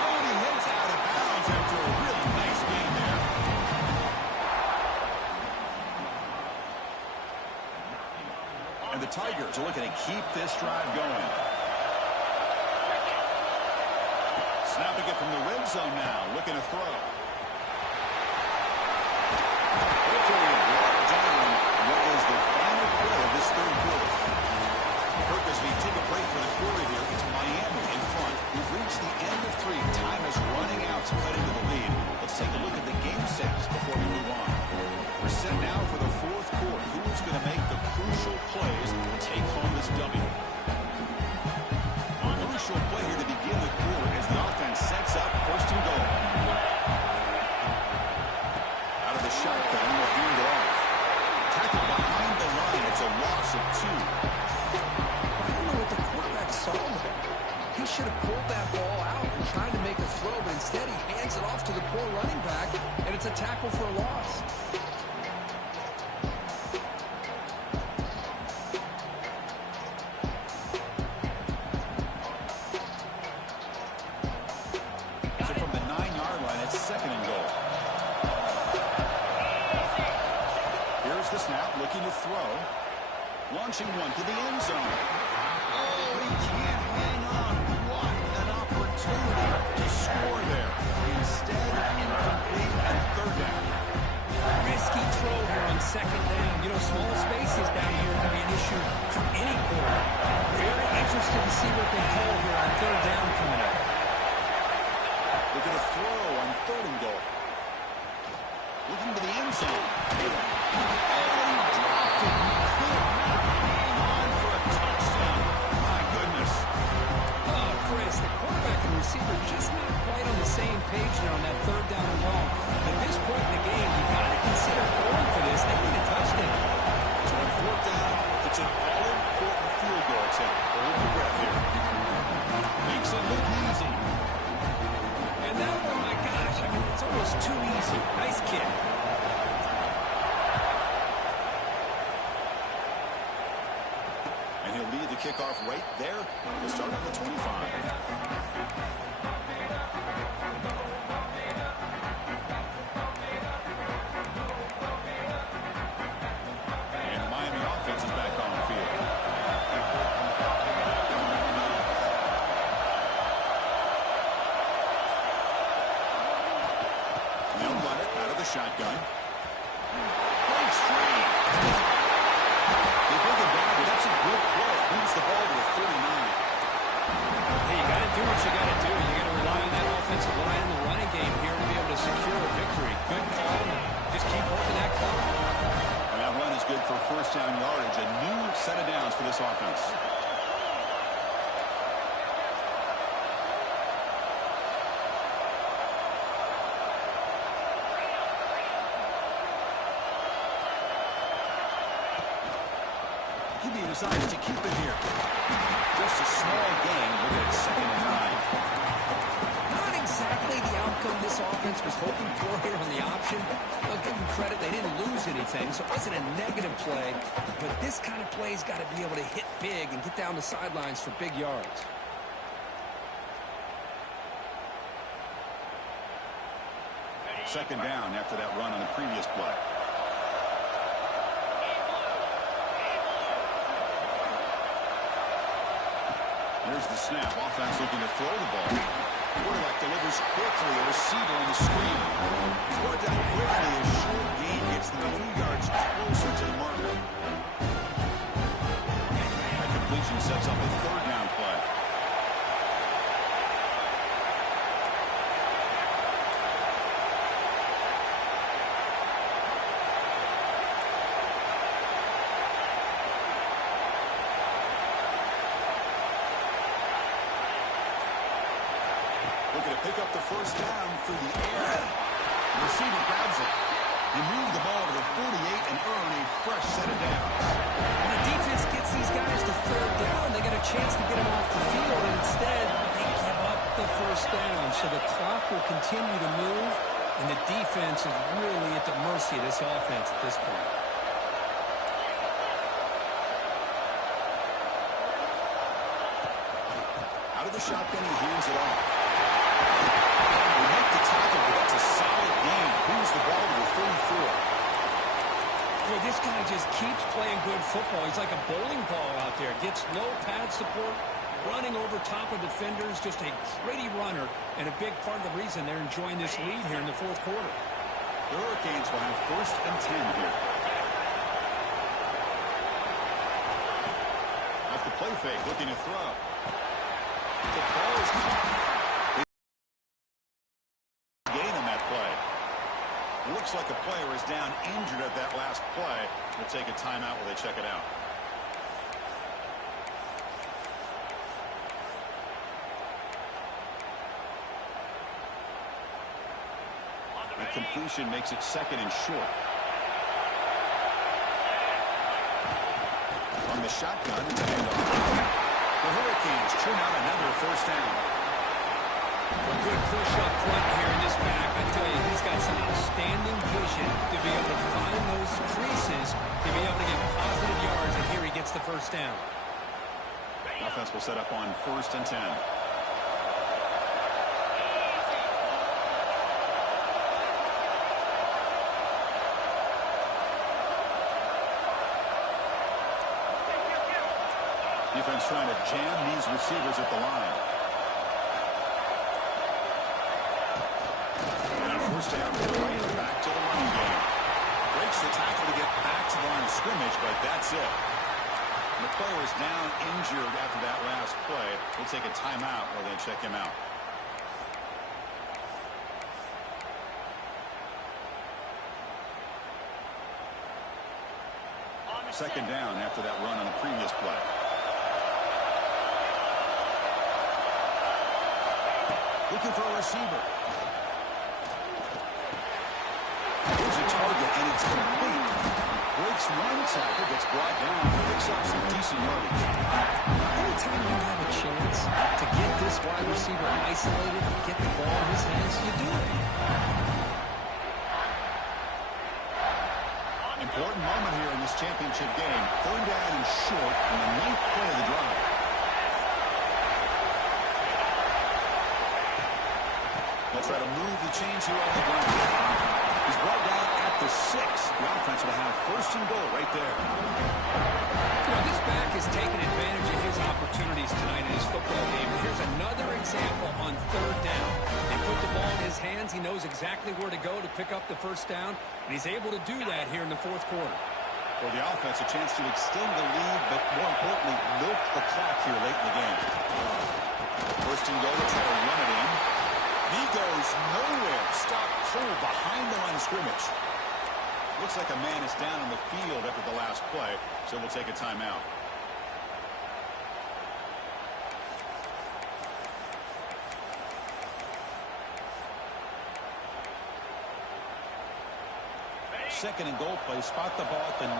Oh, and he hits out of bounds after Tigers are looking to keep this drive going. Snapping it from the red zone now, looking to throw. Brought down what is the final play of this third quarter. Kirk, as we take a break for the quarter here, it's Miami in front. We've reached the end of 3. Time is running out to cut into the lead. Let's take a look at the game sets before we move on. We're set now for the fourth quarter. Who is going to make the crucial plays to take home this W? Crucial play here to begin the quarter as the offense sets up first and goal. Out of the shotgun, we'll hand it off. Tackled behind the line. It's a loss of 2. I don't know what the quarterback saw there. He should have pulled that ball out and tried to make a throw, but instead he hands it off to the poor running back, and it's a tackle for a loss. So from the 9-yard line, it's second and goal. Here's the snap, looking to throw. Launching one to the end zone. Oh, he can't hang on. What an opportunity to score there. Instead, incomplete at third down. Risky throw here on second down. You know, small spaces down here can be an issue for any quarterback. Very interested to see what they call here on third down coming up. They're going to throw on third and goal. Looking to the end zone. Oh, he dropped it. Hang on for a touchdown. My goodness. Oh, Chris, the quarterback and receiver just not quite on the same page there on that third down and long. At this point in the game, you got to consider going for this. They need a touchdown. So on fourth down, it's an all-important field goal attempt. Hold your breath here. Makes it look easy. And now, oh my gosh, I mean, it's almost too easy. Nice kick. And he'll lead the kickoff right there. We'll start on the 25. Shotgun. Breaks free. They bring it down, but that's a good play. Moves the ball to the 39. Hey, you got to do what you got to do. You got to rely on that offensive line in the running game here to be able to secure a victory. Good call. Just keep working that clock. And that run is good for first down yardage. A new set of downs for this offense. Decides to keep it here. Just a small gain. Look at it, second and 9. Not exactly the outcome this offense was hoping for here on the option. I'll give them credit. They didn't lose anything, so it wasn't a negative play. But this kind of play's got to be able to hit big and get down the sidelines for big yards. Second down after that run on the previous play. Here's the snap. Offense looking to throw the ball. Quarterback delivers quickly. A receiver on the screen. Throw down quickly. A short gain gets them 2 yards closer to the marker. That completion sets up a third down play. Looking to pick up the first down through the air. The receiver grabs it. He moved the ball to the 48 and earn a fresh set of downs. And the defense gets these guys to third down. They got a chance to get them off the field, and instead they give up the first down. So the clock will continue to move, and the defense is really at the mercy of this offense at this point. Out of the shotgun, he hands it off. They make the tackle, but that's a solid gain. Moves the ball to the 34. Boy, this guy just keeps playing good football. He's like a bowling ball out there. Gets low pad support, running over top of defenders. Just a gritty runner, and a big part of the reason they're enjoying this lead here in the fourth quarter. The Hurricanes will have 1st and 10 here. Off the play fake, looking to throw. The ball is caught. Gain on that play. Looks like a player is down injured at that last play. We'll take a timeout while they check it out. The completion makes it 2nd and short. On the shotgun, it's a handoff. The Hurricanes turn out another 1st down. A good push up front here in this back. I tell you, he's got some outstanding vision to be able to find those creases, to be able to get positive yards, and here he gets the 1st down. Offense will set up on 1st and 10. Defense trying to jam these receivers at the line. And on 1st down, right back to the running game. Breaks the tackle to get back to the line of scrimmage, but that's it. The player is down injured after that last play. We'll take a timeout while they check him out. Second down after that run on the previous play. Looking for a receiver. Here's a target, and it's complete. Breaks one tackle, gets brought down, picks up some decent yardage. Anytime you have a chance to get this wide receiver isolated, get the ball in his hands, you do it. Important moment here in this championship game. 3rd down and short on the 9th play of the drive. They'll try to move the chains here on the ground. He's brought down at the 6. The offense will have 1st and goal right there. You know, this back has taken advantage of his opportunities tonight in his football game. Here's another example on 3rd down. They put the ball in his hands. He knows exactly where to go to pick up the 1st down, and he's able to do that here in the 4th quarter. For the offense, a chance to extend the lead, but more importantly, milk the clock here late in the game. 1st and goal to try to run it in. He goes nowhere. Stop cold behind the line of scrimmage. Looks like a man is down on the field after the last play, so we'll take a timeout. Second and goal play. Spot the ball at the 9.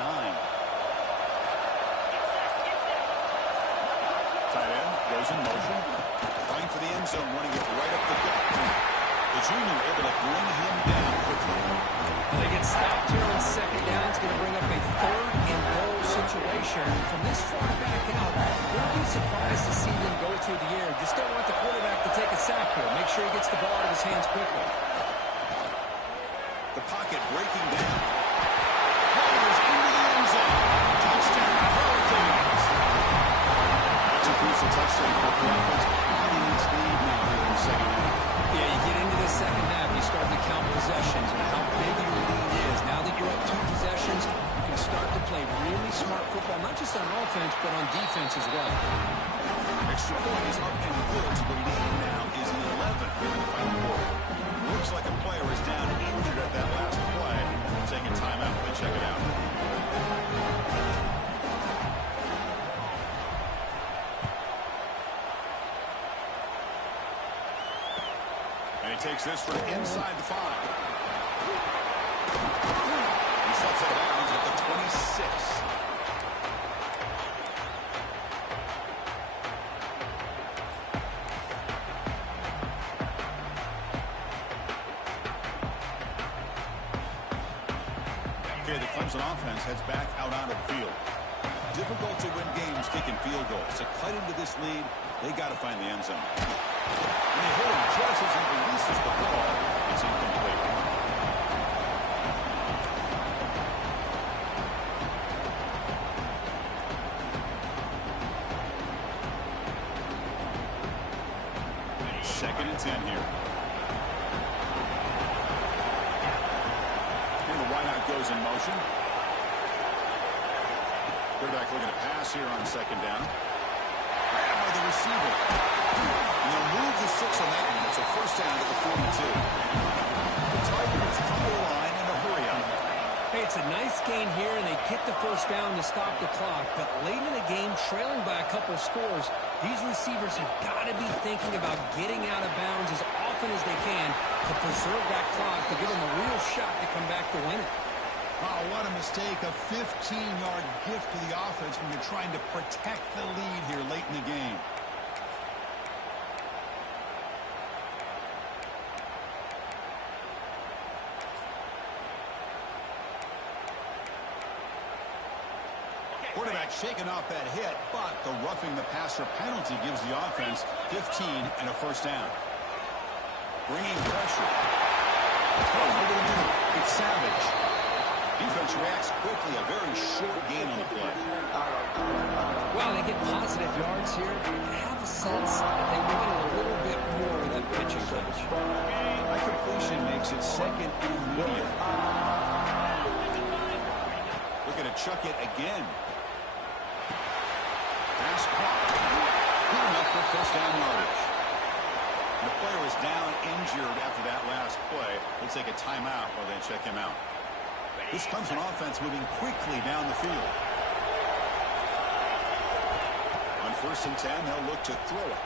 Tight end goes in motion. Trying for the end zone, running it right up the gut. The junior able to bring him down quickly. They get stopped here on 2nd down. It's going to bring up a 3rd and goal situation. From this far back out, wouldn't be surprised to see them go through the air. Just don't want the quarterback to take a sack here. Make sure he gets the ball out of his hands quickly. The pocket breaking down. Players into the end zone. Touchdown, Hurricanes. That's a crucial touchdown for the offense. Adding its lead now here in the 2nd half. Yeah, you get into the 2nd half, you start to count possessions and how big your lead is. Now that you're up 2 possessions, you can start to play really smart football, not just on offense, but on defense as well. Extra point is up and good. The lead now is 11 here in the final quarter. Looks like a player is down injured at that last play. We'll take a timeout when they check it out. And he takes this from inside the 5. He sets it out at the 26. Okay, the Clemson offense heads back out onto the field. Difficult to win games kicking field goals. To cut into this lead, they got to find the end zone. And they hit him just as he releases the ball. It's incomplete. Quarterback looking to pass here on second down. Grab by the receiver. And they'll move the 6 on that one. It's a first down at the 42. The Tigers come to the line in a hurry up. Hey, it's a nice gain here, and they get the first down to stop the clock. But late in the game, trailing by a couple scores, these receivers have got to be thinking about getting out of bounds as often as they can to preserve that clock, to give them a real shot to come back to win it. Oh, what a mistake. A 15-yard gift to the offense when you're trying to protect the lead here late in the game. Quarterback shaking off that hit, but the roughing the passer penalty gives the offense 15 and a first down. Bringing pressure. Over the middle. It's Savage. Defense reacts quickly. A very short gain on the play. Well, they get positive yards here. I have a sense that they wanted a little bit more of that pitching coach. That completion makes it second and medium. Looking to chuck it again. Pass caught. Good enough for first down yardage. The player is down injured after that last play. We'll take a timeout while they check him out. This comes from offense moving quickly down the field. On first and 10, they'll look to throw it.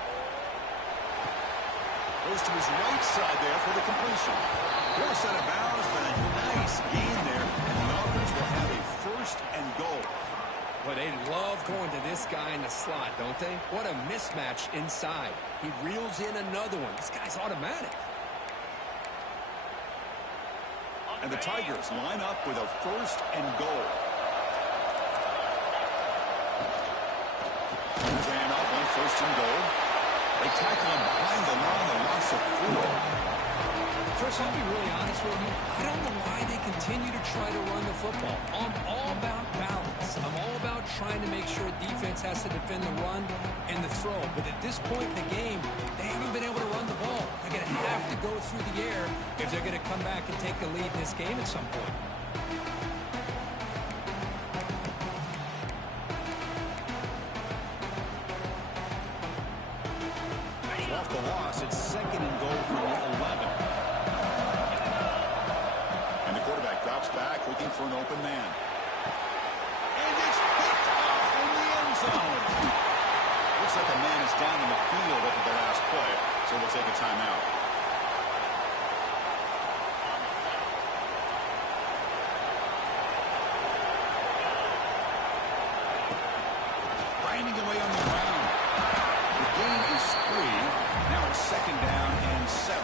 Goes to his right side there for the completion. Force out of bounds, but a nice gain there. And the offense will have a first and goal. Well, they love going to this guy in the slot, don't they? What a mismatch inside. He reels in another one. This guy's automatic. And the Tigers line up with a first and goal. Here's a handoff on first and goal. They tackle him behind the line, a loss of 4. First, I'll be really honest with you. I don't know why they continue to try to run the football. I'm all about balance. I'm all about trying to make sure defense has to defend the run and the throw. But at this point in the game, they haven't been able to run the ball. They're going to have to go through the air if they're going to come back and take the lead in this game at some point. Off the loss, it's second and goal from the 11. And the quarterback drops back looking for an open man. And it's picked off in the end zone. Looks like a man is down in the field after the last play, so we'll take a timeout. Grinding away on the ground. The gain is 3. Now it's second down and 7.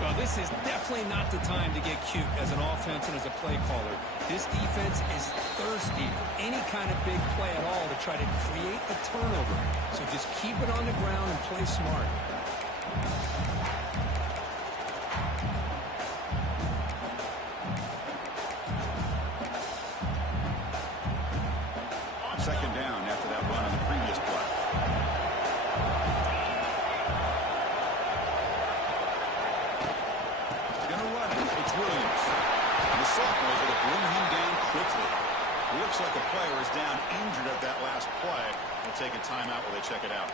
Well, this is definitely not the time to get cute as an offense and as a play caller. This defense is thirsty for any kind of big play at all to try to create a turnover. So just keep it on the ground and play smart. Second down after that run on the previous play. It's Williams. And the sophomore is going to bring him down quickly. Looks like the player is down injured at that last play. We'll take a timeout while they check it out.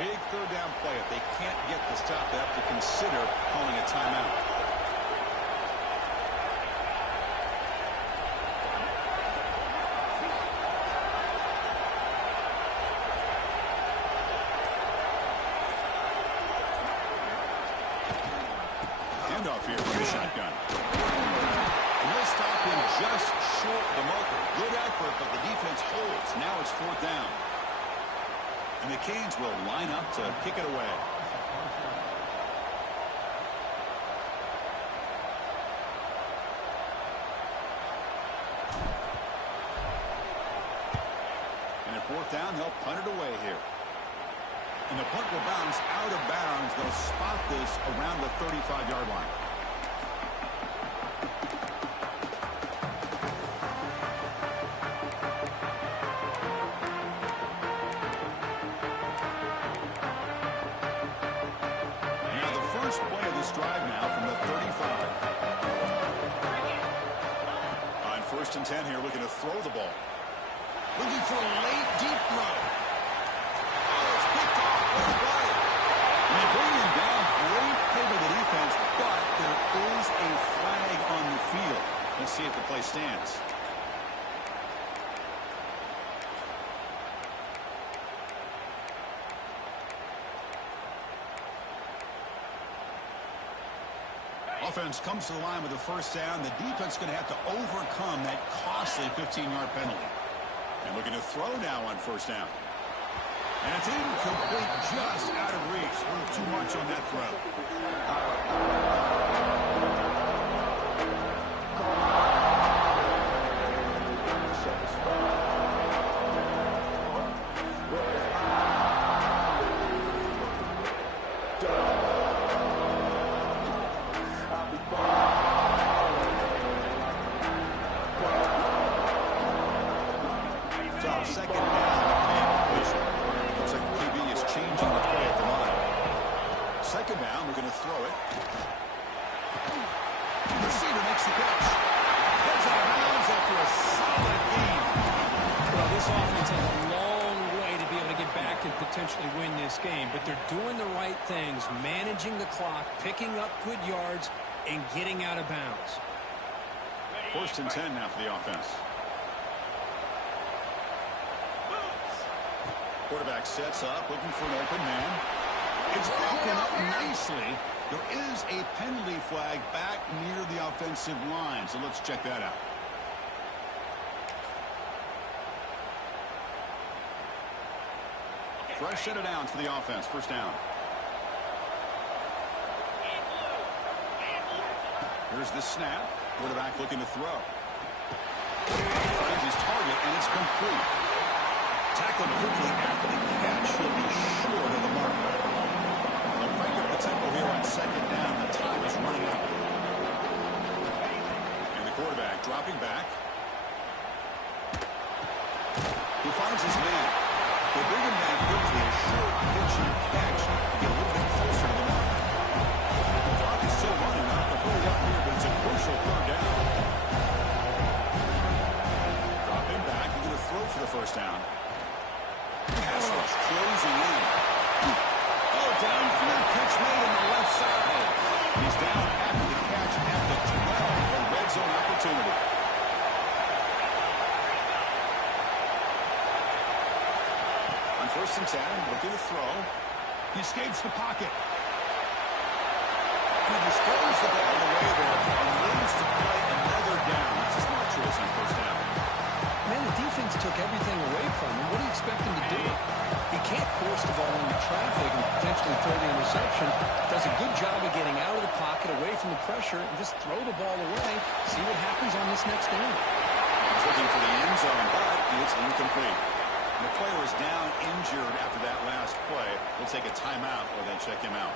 Big third down play. If they can't get the stop, they have to consider calling a timeout. Handoff here from the shotgun. And they'll stop him just short of the marker. Good effort, but the defense holds. Now it's fourth down. And the Canes will line up to kick it away. And at fourth down, they'll punt it away here. And the punt will bounce out of bounds. They'll spot this around the 35-yard line. Now the first play of this drive now from the 35. On First and 10 here, looking to throw the ball. Looking for a late, deep throw. Oh, it's picked off. What a play. And they bring him down. Great play by the defense, but there is a flag on the field. Let's see if the play stands. Offense comes to the line with a first down. The defense is going to have to overcome that costly 15-yard penalty. And looking to throw now on first down. And it's incomplete, just out of reach. A little too much on that throw. Second down and completion. Looks like the QB is changing the play at the line. Second down, we're going to throw it. Receiver makes the catch. Heads out of bounds after a solid game. Well, this offense has a long way to be able to get back and potentially win this game, but they're doing the right things, managing the clock, picking up good yards, and getting out of bounds. First and 10 now for the offense. Quarterback sets up, looking for an open man. It's broken up nicely. There is a penalty flag back near the offensive line, so let's check that out. Fresh set of downs for the offense. First down. Here's the snap. Quarterback looking to throw. Finds his target, and it's complete. Tackled quickly after the catch. He'll be short of the mark. They'll break up the tempo here on second down. The time is running out. And the quarterback dropping back. He finds his man. They bring him down quickly. A short pitch and catch to get a little bit closer to the mark. The clock is still running. Not to hurry up here, but it's a crucial third down. Dropping back. He's going to throw for the first down. Pass rush closing in. Oh, downfield catch made on the left side. He's down after the catch at the 12. A red zone opportunity. On first and 10, looking to throw. He escapes the pocket. He just throws the ball away there and leads to play another down. That's a smart choice on first down. Man, the defense took everything away from him. What do you expect him to do? He can't force the ball into traffic and potentially throw the interception. Does a good job of getting out of the pocket, away from the pressure, and just throw the ball away. See what happens on this next down. He's looking for the end zone, but it's incomplete. The player is down injured after that last play. We'll take a timeout or then check him out.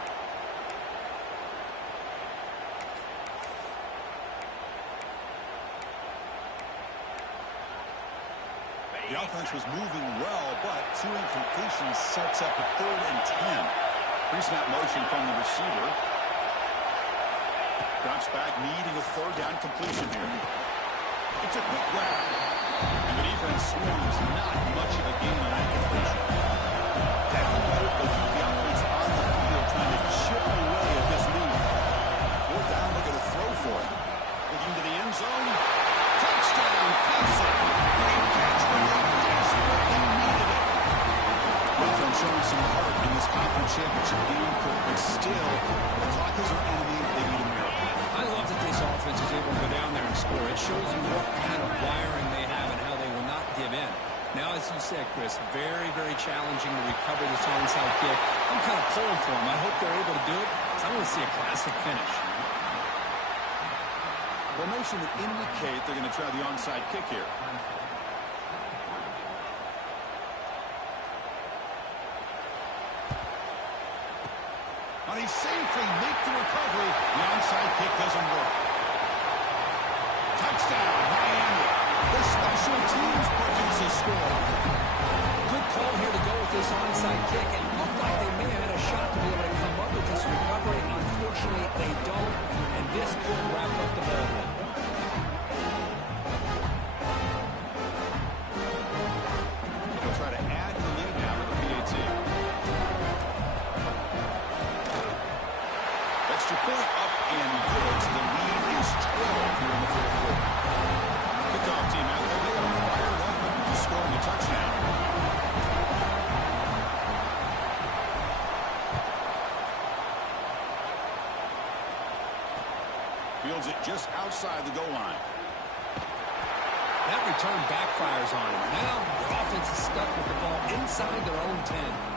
The offense was moving well, but two incompletions sets up a 3rd and 10. Pre-snap motion from the receiver. Drops back, needing a 3rd down completion here. It's a quick grab. And the defense swarms not much of a gain on that completion. Down low, but keep the offense on the field, trying to chip away at this lead. 4th down, looking to throw for it. Looking to the end zone. Touchdown, Clemson. Great catch when they desperately needed it. The offense showing some heart in this conference championship game, but still, the clock is our enemy. They need a miracle. I love that this offense is able to go down there and score. It shows you what kind of wiring they have and how they will not give in. Now, as you said, Chris, very, very challenging to recover this onside kick. I'm kind of pulling for them. I hope they're able to do it, because I want to see a classic finish. Formation would indicate they're going to try the onside kick here. And he safely makes the recovery. The onside kick doesn't work. Touchdown, Miami. The special teams produce a score. Good call here to go with this onside kick. It looked like they may have had a shot to be able to come up with this recovery. Unfortunately, they don't. And this could wrap up the ball game. your point up and good. So the lead is 12 here in the fourth quarter. Kickoff team out there. They are fired up and just scoring a touchdown. Fields it just outside the goal line. That return backfires on him. Now the offense is stuck with the ball inside their own 10.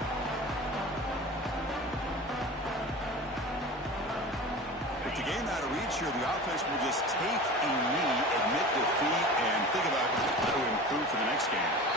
With the game out of reach here, the offense will just take a knee, admit defeat, and think about how to improve for the next game.